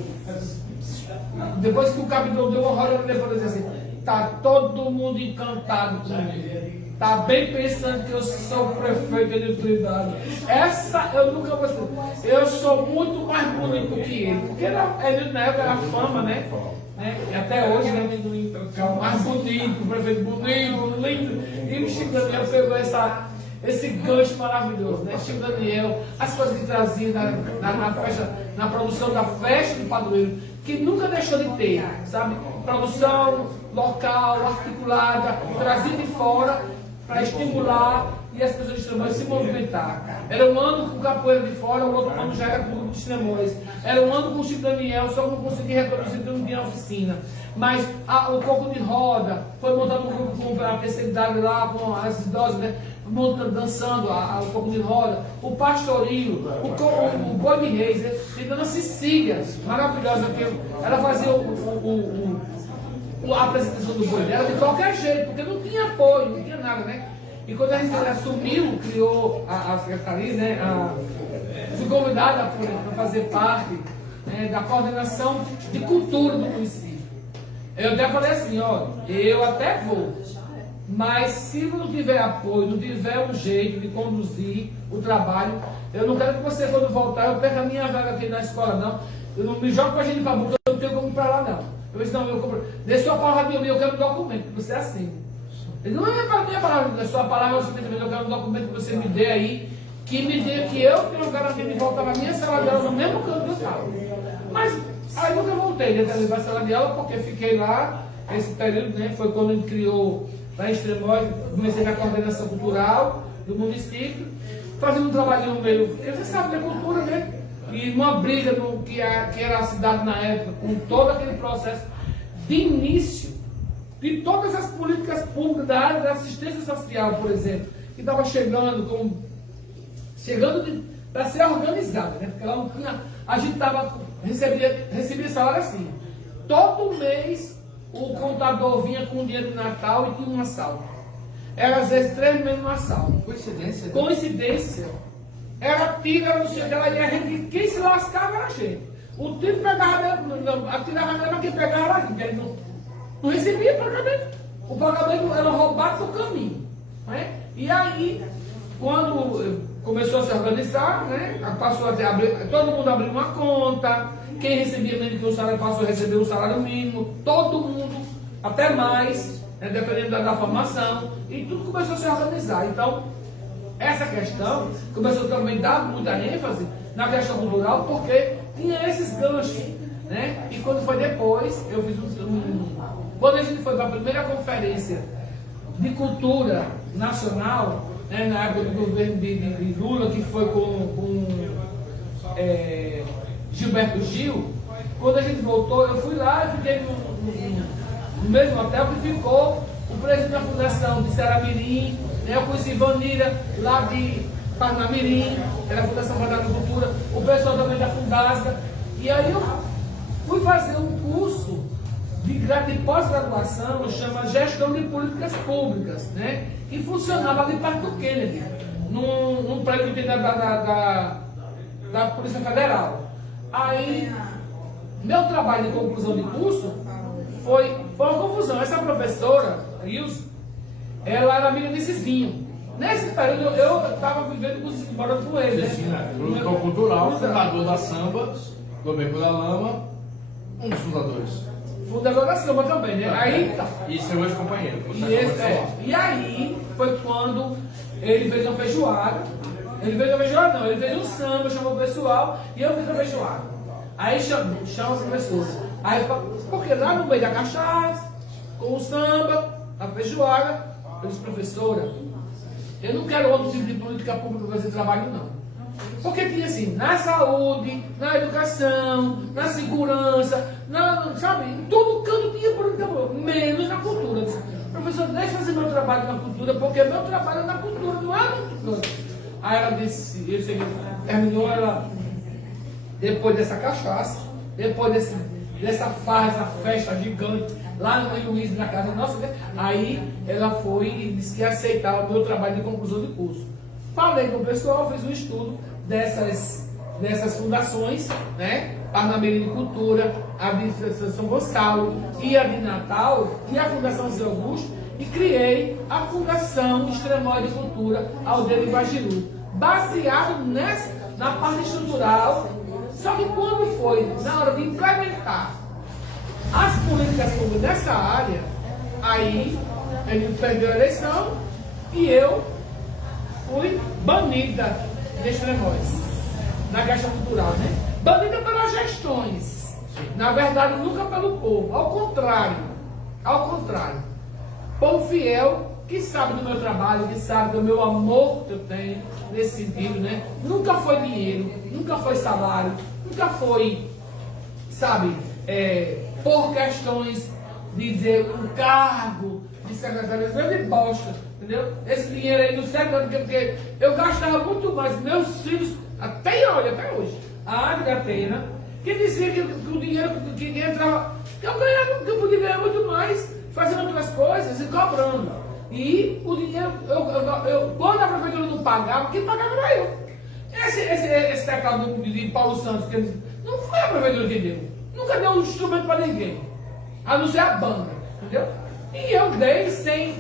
Depois que o capitão deu uma roda, depois disse assim: tá todo mundo encantado comigo. Tá bem pensando que eu sou o prefeito de Trindade. Essa eu nunca vou ser. Eu sou muito mais bonito que ele. Porque ele na época era fama, né? E até hoje, né? O mais bonito, o prefeito bonito, lindo. E o Chico Daniel pegou esse gancho maravilhoso, né? Chico Daniel, as coisas que trazia na festa, na produção da festa do padroeiro, que nunca deixou de ter, sabe? Produção local, articulada, trazida de fora para estimular e as pessoas de Extremóis se movimentar. Era um ano com capoeira de fora, o outro ano já era com o grupo de Extremóis. Era um ano com o Chico Daniel, só não consegui reproduzir um dia na oficina. Mas o coco de roda, foi montado um grupo com a terceira idade lá, com as idosas, né? Dançando o coco de roda, o pastoril, o boi de reis, né? E Dona Cecília, maravilhosa, que ela fazia a apresentação do boi dela de qualquer jeito, porque não tinha apoio, não tinha nada, né? E quando a gente assumiu, criou a secretaria, né? Fui convidada para fazer parte, né, da coordenação de cultura do município. Eu até falei assim, ó, eu até vou, mas se não tiver apoio, não tiver um jeito de conduzir o trabalho, eu não quero que você, quando voltar, eu perca a minha vaga aqui na escola, não. Eu não me jogo para a gente para boca, eu não tenho como ir para lá, não. Eu disse, não, eu compro. Dê sua palavra de mim, eu quero um documento, que você assine. Ele não é para minha palavra, é sua palavra, eu quero um documento que você me dê aí, que me dê que eu tenho garantia de voltar na minha sala de aula, no mesmo canto que eu estava. Mas aí nunca voltei dentro da sala de aula, porque fiquei lá, esse período, né, foi quando ele criou lá em Extremóis, comecei na coordenação cultural do município, fazendo um trabalhinho meio, você sabe, da cultura, né? E uma briga no que era a cidade na época, com todo aquele processo de início de todas as políticas públicas da área da assistência social, por exemplo, que estava chegando para ser organizada, né? Porque ela não tinha, a gente recebia salário assim. Todo mês o contador vinha com dinheiro de Natal e tinha um assalto. Era às vezes 3 meses no assalto. Coincidência? Coincidência. Era tira, não sei o que, e a gente, quem se lascava era a gente. O tiro pegava, atirava mesmo, quem pegava era a gente. Ele não recebia pagamento. O pagamento era roubado do caminho. Né? E aí, quando começou a se organizar, né, passou a abrir, todo mundo abriu uma conta, quem recebia menos que o salário passou a receber o salário mínimo, todo mundo, até mais, né, dependendo da formação, e tudo começou a se organizar. Então, essa questão começou também a dar muita ênfase na questão cultural, porque tinha esses ganchos. né? E quando foi depois, eu fiz quando a gente foi para a primeira conferência de cultura nacional, né, na época do governo de Lula, que foi com Gilberto Gil, quando a gente voltou, eu fui lá e fiquei no mesmo hotel que ficou o presidente da fundação de Ceará-Mirim, né, eu conheci Vanira lá de Parnamirim, era a Fundação para a Cultura, o pessoal também da Fundasga, e aí eu fui fazer um curso de pós-graduação, chama Gestão de Políticas Públicas, né? Que funcionava ali perto do Kennedy, num prédio que tem da Polícia Federal. Aí, meu trabalho de conclusão de curso foi uma confusão. Essa professora, Ilse, ela era amiga de Cizinho. Nesse período eu estava vivendo morando com ele, né? Produtor cultural, fundador da Samba, do Beco da Lama, um dos fundadores. Fundador da Samba também, né? Aí, tá. E seu ex-companheiro. E aí foi quando ele fez uma feijoada. Ele fez uma feijoada, não, ele fez um samba, chamou o pessoal e eu fiz a feijoada. Aí chama as pessoas. Aí, porque lá no meio da cachaça, com o samba, a feijoada, eu disse, professora, eu não quero outro tipo de política pública para fazer trabalho, não. Porque tinha assim, na saúde, na educação, na segurança, sabe, em todo canto tinha política pública, menos na cultura. Professor, deixa eu fazer meu trabalho na cultura, porque meu trabalho é na cultura, não é na cultura. Aí ela disse, terminou ela, depois dessa cachaça, depois dessa farra, essa festa gigante, lá no Rio Luiz, na casa nossa, né? Aí ela foi e disse que aceitava o meu trabalho de conclusão de curso. Falei com o pessoal, fiz um estudo dessas fundações, né? Parnamirim de Cultura, a de São Gonçalo e a de Natal, e a Fundação Zé Augusto, e criei a Fundação Extremóide de Cultura Aldeia de Guajiru, baseado na parte estrutural. Só que quando foi na hora de implementar as políticas públicas dessa área, aí ele perdeu a eleição e eu fui banida de Extremóis, na Caixa Cultural, né? Banida pelas gestões, na verdade nunca pelo povo, ao contrário, povo fiel, que sabe do meu trabalho, que sabe do meu amor que eu tenho nesse sentido, né? Nunca foi dinheiro, nunca foi salário, nunca foi, sabe, por questões de dizer um cargo de secretário de bosta, entendeu? Esse dinheiro aí não serve porque eu gastava muito mais. Meus filhos, até hoje, a Ave da Pena, que dizia que o dinheiro que entrava, que eu ganhava, que eu podia ganhar muito mais, fazendo outras coisas e cobrando. E o dinheiro, quando a prefeitura não pagava, quem pagava era eu. Esse teclado de Paulo Santos, que ele, não foi a prefeitura que deu. Nunca deu um instrumento para ninguém, a não ser a banda, entendeu? E eu dei sem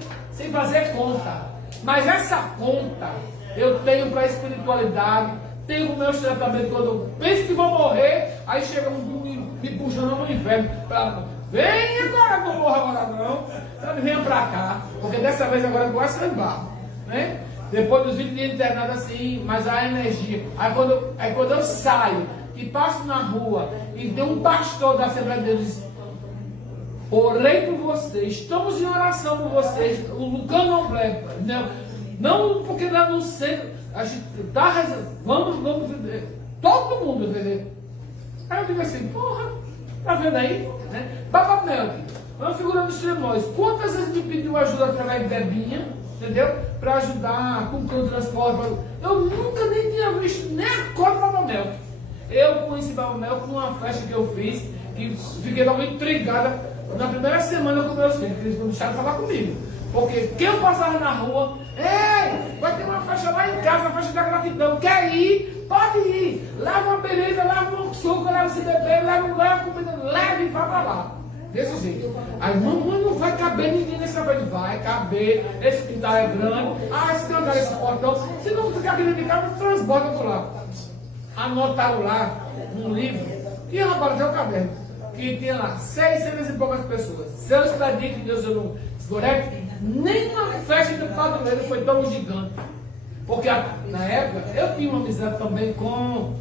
fazer conta. Mas essa conta eu tenho para a espiritualidade, tenho o meu tratamento quando eu penso que vou morrer, aí chega me puxando no inferno. Vem agora, não morro agora não. Então venha para cá, porque dessa vez agora eu vou assambar, né? Depois dos 20 dias internado assim, mas a energia. Aí quando eu saio e passo na rua e tem um pastor da Assembleia de Deus diz, orei por vocês, estamos em oração por vocês, o candomblé, não porque lá no centro, a gente está rezando, vamos, todo mundo, entendeu? Aí eu digo assim, porra, tá vendo aí? Né? Baba Melk, uma figura dos Extremóis, quantas vezes me pediu ajuda através de Debinha, entendeu? Para ajudar com o transporte, eu nunca nem tinha visto nem a cor do Baba Melk. Eu conheci Baba Melk numa festa que eu fiz, que fiquei muito intrigada na primeira semana com meus filhos, que eles não deixaram falar comigo. Porque quem eu passava na rua, ei, vai ter uma festa lá em casa, uma festa da gratidão, quer ir? Pode ir. Leva uma beleza, leva um suco, leva esse bebê, leva comida, leva e vai para lá. Desse jeito. Aí, mamãe, não vai caber ninguém nessa vez. Vai caber, esse quintal é grande, esse cantar esse portão, se não ficar aqui dentro de casa, transborda por lá. Anotaram lá, num livro, que rapaz, o caderno, que tinha lá 600 e poucas pessoas. Se eu expedir que Deus eu não escorregue, nem uma festa do padroeiro foi tão gigante. Porque na época eu tinha uma amizade também com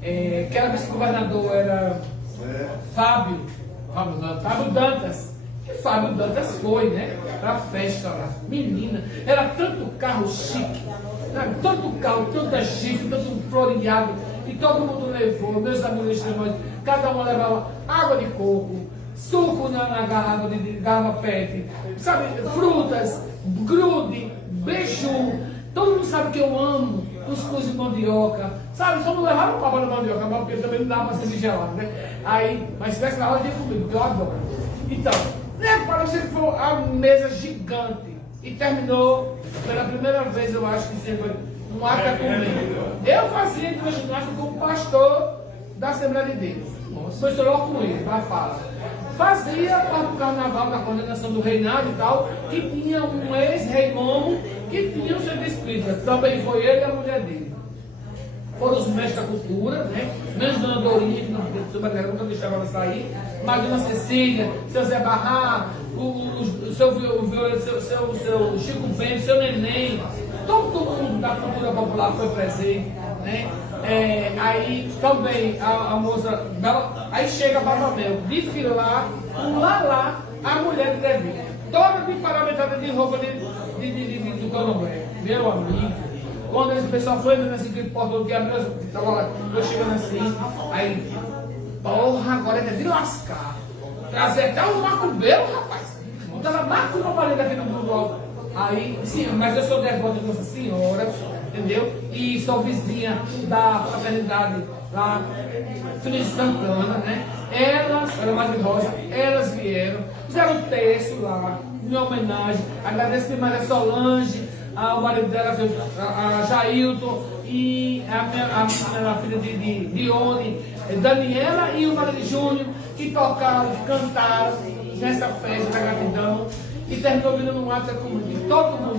que era vice-governador, era Fábio Dantas. E Fábio Dantas foi, né? Pra festa lá. Menina, era tanto carro chique, tanto carro, tanta chique, tanto floreado. E todo mundo levou, meus amigos extremos, cada um levava água de coco, suco na garrafa de garrafa PET, sabe? Frutas, grude, beiju. Todo mundo sabe que eu amo cuscuz de mandioca, sabe? Só não levaram papa de mandioca, porque também não dava pra ser gelado, né? Aí, mas se tivesse na hora de comigo, porque eu adoro. Então, né, parecia que foi a mesa gigante. E terminou pela primeira vez, eu acho que foi um ato ecumênico. Eu fazia ginástica como pastor da Assembleia de Deus. Foi só logo com ele, para fala. Fazia para o carnaval, na condenação do reinado e tal, que tinha um ex-rei Momo que tinha um serviço espírita. Também foi ele e a mulher dele. Foram os mestres da cultura, né? Menos Dona Dorinha, que nunca deixava ela sair, mas Dona Cecília, seu Zé Barra, o seu Chico Bento, seu Neném, todo mundo da cultura popular foi presente, né? Aí também a moça, aí chega a Babamel, desfilar, o Lalá, a mulher de Devi, toda de paramentada de roupa de candomblé, meu amigo. Quando esse pessoal foi assim, que portão que abriu, estava lá, eu chegando assim, aí, porra, agora é de lascar. Trazer até os macumbeiros, rapaz. Tava macumba parede aqui no mundo alto. Aí, sim, mas eu sou devoto de Nossa Senhora, entendeu? E sou vizinha da fraternidade lá, Filha de Santana, né? Elas, era Madre Rosa, elas vieram, fizeram um texto lá, em homenagem, agradeço demais a Solange, ao marido dela, a Jailton, e a minha filha de Dione, Daniela e o marido de Júnior, que tocaram, cantaram nessa festa da gratidão, e terminou virando um ato de todo mundo,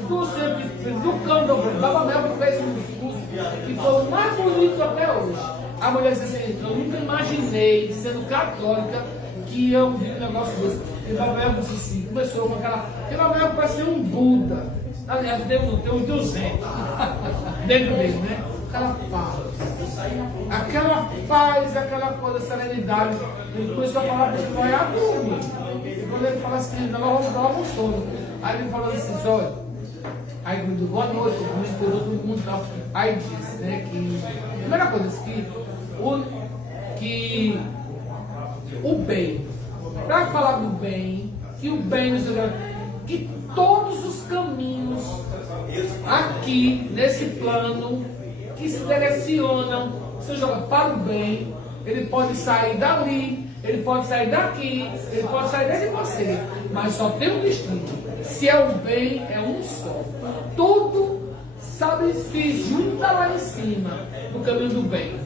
do candomblé. Babamel fez um discurso que foi o mais bonito até hoje. A mulher disse assim: eu nunca imaginei, sendo católica, que eu vi um negócio desse. E Babamel disse assim, começou com aquela. E Babamel parece um Buda. Aliás, tem uns 200 dentro dele, né? Aquela coisa, serenidade. Ele começou a falar para ele, vai a turma. E quando ele fala assim, nós vamos dar um sono. Aí ele falou assim, olha, aí ele disse, boa noite, todo mundo tal. Aí disse, né, que a primeira coisa que o bem, para falar do bem, que o bem que todos os caminhos aqui nesse plano que se direcionam, seja para o bem, ele pode sair dali, ele pode sair daqui, ele pode sair dentro de você, mas só tem um destino. Se é o bem, é um só. Tudo, sabe, se junta lá em cima, no caminho do bem.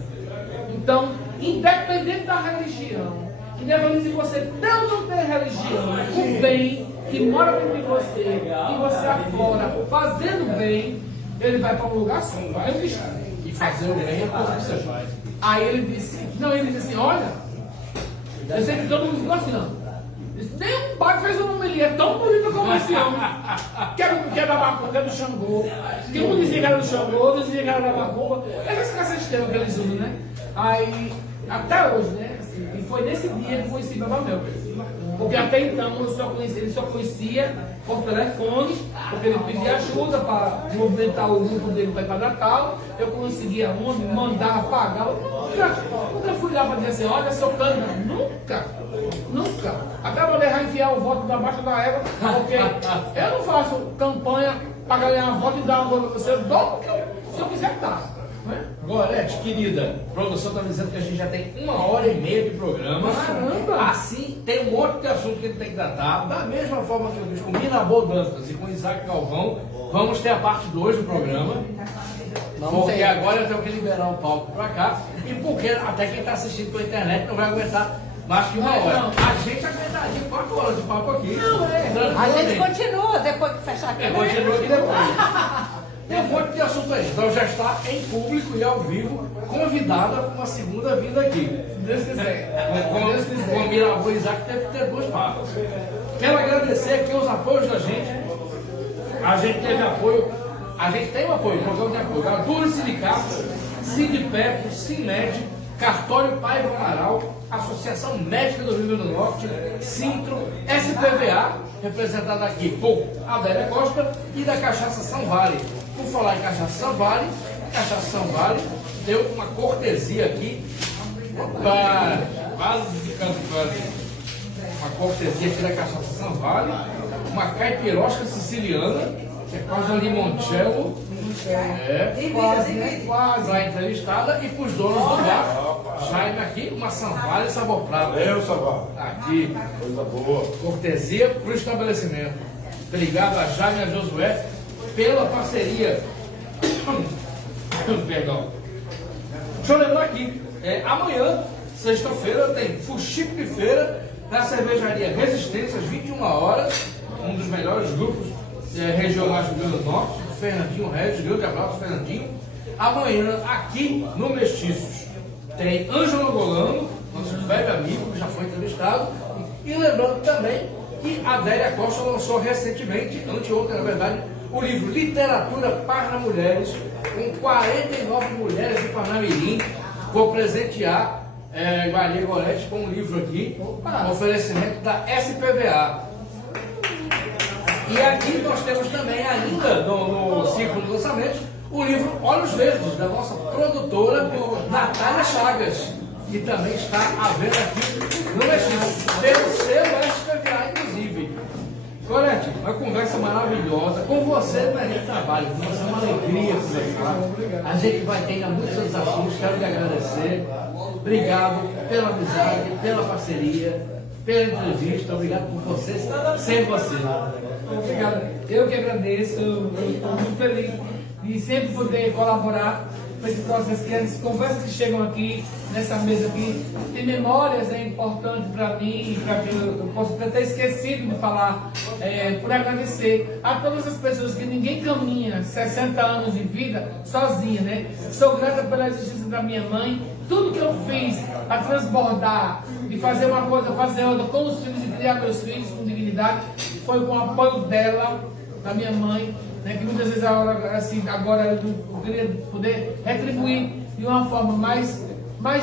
Então, independente da religião, independente se você tem ou não tem religião, o bem que mora dentro de você, e você afora, fazendo bem, ele vai para um lugar só, vai um destino. E fazer o bem é coisa que você faz. Aí ele disse assim, olha, eu sei que todo mundo ficou assim, não. Tem um pai que fez uma homilia tão bonita como esse homem, que é da macumba, que é do Xangô. Que um dizia que era do Xangô, outro dizia que era da macumba. Esse sistema que eles usam, né? Aí, até hoje, né? Assim, e foi nesse dia que eu conheci Babamel. Porque até então ele só conhecia por telefone, porque ele pedia ajuda para movimentar o grupo dele para ir para Natal. Eu conseguia onde, mandava pagar. Eu nunca fui lá para dizer assim, olha, seu cano. Nunca. Até vou deixar enfiar o voto da baixa da égua, porque eu não faço campanha para ganhar voto e dar uma coisa para você. Eu dou porque se eu quiser dar. Gorete, querida, a produção está dizendo que a gente já tem 1h30 de programa. Caramba! Assim, tem um monte de assunto que ele tem que tratar. Da mesma forma que eu fiz com Minabô Dantas e com Isaac Galvão, vamos ter a parte 2 do programa. Porque agora eu tenho que liberar o palco para cá. E porque até quem está assistindo pela internet não vai aguentar mais que 1 hora. A gente aguentaria 4 horas de papo aqui. A gente continua depois que fechar aqui. Continua aqui depois. Tem um monte de assunto aí. Então já está em público e ao vivo, convidada para uma segunda vinda aqui. Se Deus quiser. Com Mirabô e Isaac deve ter 2 papas. Quero agradecer aqui os apoios da gente. A gente teve apoio. A gente tem um apoio, programa de apoio. Duro Sindicato, Sindipetro, Simed, Cartório Paiva Amaral, Associação Médica do Rio Grande do Norte, Sintro, SPVA, representada aqui por Adélia Costa, e da Cachaça São Vale. Por falar em Cachaça São Vale, deu uma cortesia aqui, uma cortesia aqui da Cachaça São Vale, uma caipirosca siciliana, que é quase um limoncello, quase a entrevistada, e para os donos do bar, Jaime aqui, uma São Vale sabor prato. Aqui, Coisa boa. cortesia para o estabelecimento. Obrigado a Jaime e a Josué pela parceria. Perdão. Deixa eu lembrar aqui, amanhã, sexta-feira, tem fuxico de feira da cervejaria Resistência às 21 horas, um dos melhores grupos regionais do Rio Grande do Norte, Fernandinho Regis, grande abraço, Fernandinho. Amanhã, aqui no Mestiços, tem Ângelo Golano, nosso velho amigo, que já foi entrevistado, e lembrando também que a Adélia Costa lançou recentemente, anteontem na verdade, o livro Literatura para Mulheres, com 49 mulheres de Parnamirim. Vou presentear Maria Gorete com um livro aqui, um oferecimento da SPVA. E aqui nós temos também, ainda no ciclo de lançamentos, o livro Olhos Verdes, da nossa produtora Natália Chagas, que também está à venda aqui no Mestiço, pelo selo SPVA, inclusive. Gorete, uma conversa maravilhosa. Com você na gente trabalha, nossa, é uma alegria conversar. A gente vai ter ainda muitos outros assuntos, quero lhe agradecer. Obrigado pela amizade, pela parceria, pela entrevista. Obrigado por você, sem você. Obrigado. Eu que agradeço, eu estou muito feliz de sempre poder colaborar com esse processo, que as conversas que chegam aqui, nessa mesa aqui, tem memórias importantes para mim, para que eu posso ter esquecido de falar, por agradecer a todas as pessoas que ninguém caminha 60 anos de vida sozinha, né? Sou grata pela existência da minha mãe, tudo que eu fiz a transbordar, de fazer uma coisa, fazer outra, com os filhos, de criar meus filhos com dignidade, foi com o apoio dela, da minha mãe, né, que muitas vezes agora eu queria poder retribuir de uma forma mais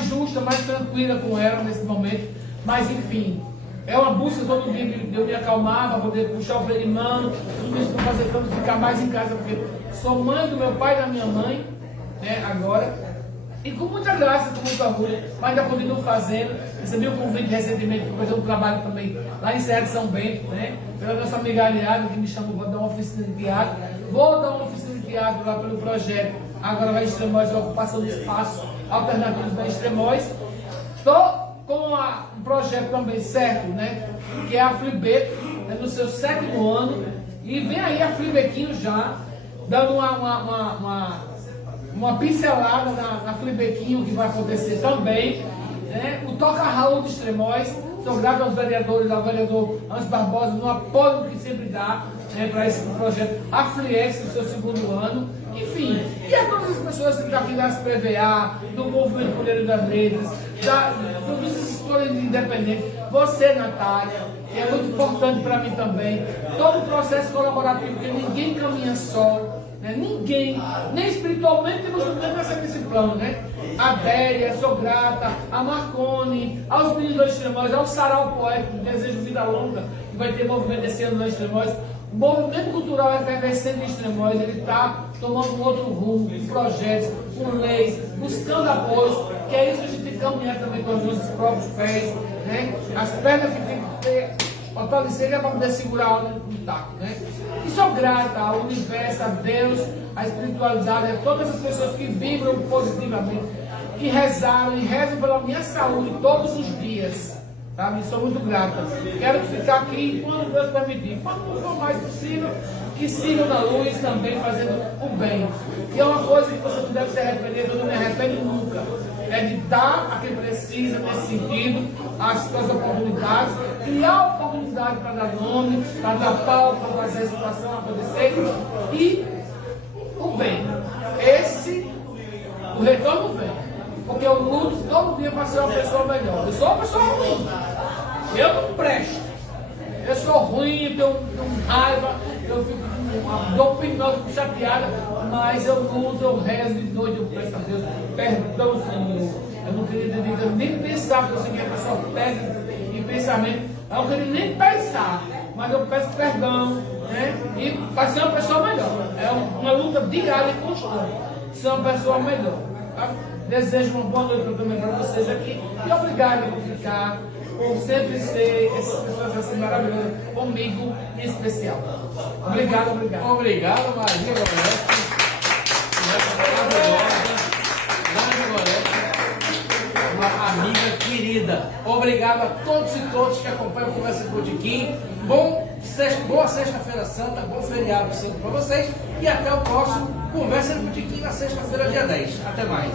justa, mais tranquila com ela nesse momento, mas enfim, é uma busca todo dia de eu me acalmar, para poder puxar o freio de mão, tudo isso para fazer para ficar mais em casa, porque sou mãe do meu pai e da minha mãe, né, agora, e com muita graça, com muito orgulho, mas ainda continuo fazendo. Recebi um convite recentemente para fazer um trabalho também lá em Serra de São Bento, né? Pela nossa amiga Ariadne, que me chamou para dar uma oficina de teatro. Vou dar uma oficina de teatro lá pelo projeto. Agora vai Extremóis, a ocupação de espaços alternativos da Extremóis. Estou com um projeto também certo, né? Que é a Flibeco, né? No seu 7º ano. E vem aí a Flibequinho já, dando uma pincelada na Flibequinho, que vai acontecer também, né? O Toca Raul de Extremóis. Sou grato aos vereadores, ao vereador Antes Barbosa, no apoio que sempre dá, né, para esse projeto. A Fliex, no seu 2º ano. Enfim, e a todas as pessoas que estão aqui da SPVA, do Movimento Mulheres das Letras, dos escolhas independentes, você, Natália, que é muito importante para mim também. Todo o processo colaborativo, porque ninguém caminha só. Né? Ninguém, nem espiritualmente, nesse plano, né? A Adélia, sou grata, a Marconi, aos meninos dos Extremóis, ao Sarau Poético, Desejo Vida Longa, que vai ter movimento esse ano nos Extremóis. O movimento cultural efervescente de Extremóis, ele está tomando um outro rumo, com projetos, com leis, buscando apoio, que é isso que a gente tem que caminhar também com os nossos próprios pés, né? As pernas que tem que ter, fortalecer é para poder segurar o taco, né? E sou grata ao universo, a Deus, a espiritualidade, a todas as pessoas que vibram positivamente, que rezaram e rezam pela minha saúde todos os dias. Tá? Me sou muito grata. Quero ficar aqui quando Deus permitir. Quando for mais possível, que sigam na luz também fazendo o bem. Que é uma coisa que você não deve se arrepender, eu não me arrependo nunca. É de dar a quem precisa nesse sentido, as suas oportunidades, criar oportunidade para dar nome, para dar palco, para fazer a situação acontecer. E o bem. O retorno vem. Porque eu luto todo dia para ser uma pessoa melhor. Eu sou uma pessoa ruim. Eu não presto. Eu sou ruim, eu tenho raiva, eu fico dou pinoso, chateada, mas eu luto, eu rezo de noite, eu peço a Deus, perdão, Senhor. Eu não queria nem pensar que eu seria uma pessoa pessoa perde em pensamento, eu não queria nem pensar, mas eu peço perdão, né? E para ser uma pessoa melhor. É uma luta diária e constante, ser uma pessoa melhor. Tá? Desejo uma boa noite também para vocês aqui e obrigado por ficar, por sempre ser essas pessoas assim maravilhosas comigo em especial. Obrigado, obrigado. Obrigado, Maria Gorete. Uma amiga querida. Obrigado a todos e todas que acompanham o Conversa de Botequim. Boa sexta-feira santa, bom feriado sempre para vocês. E até o próximo Conversa de Botequim na sexta-feira, dia 10. Até mais.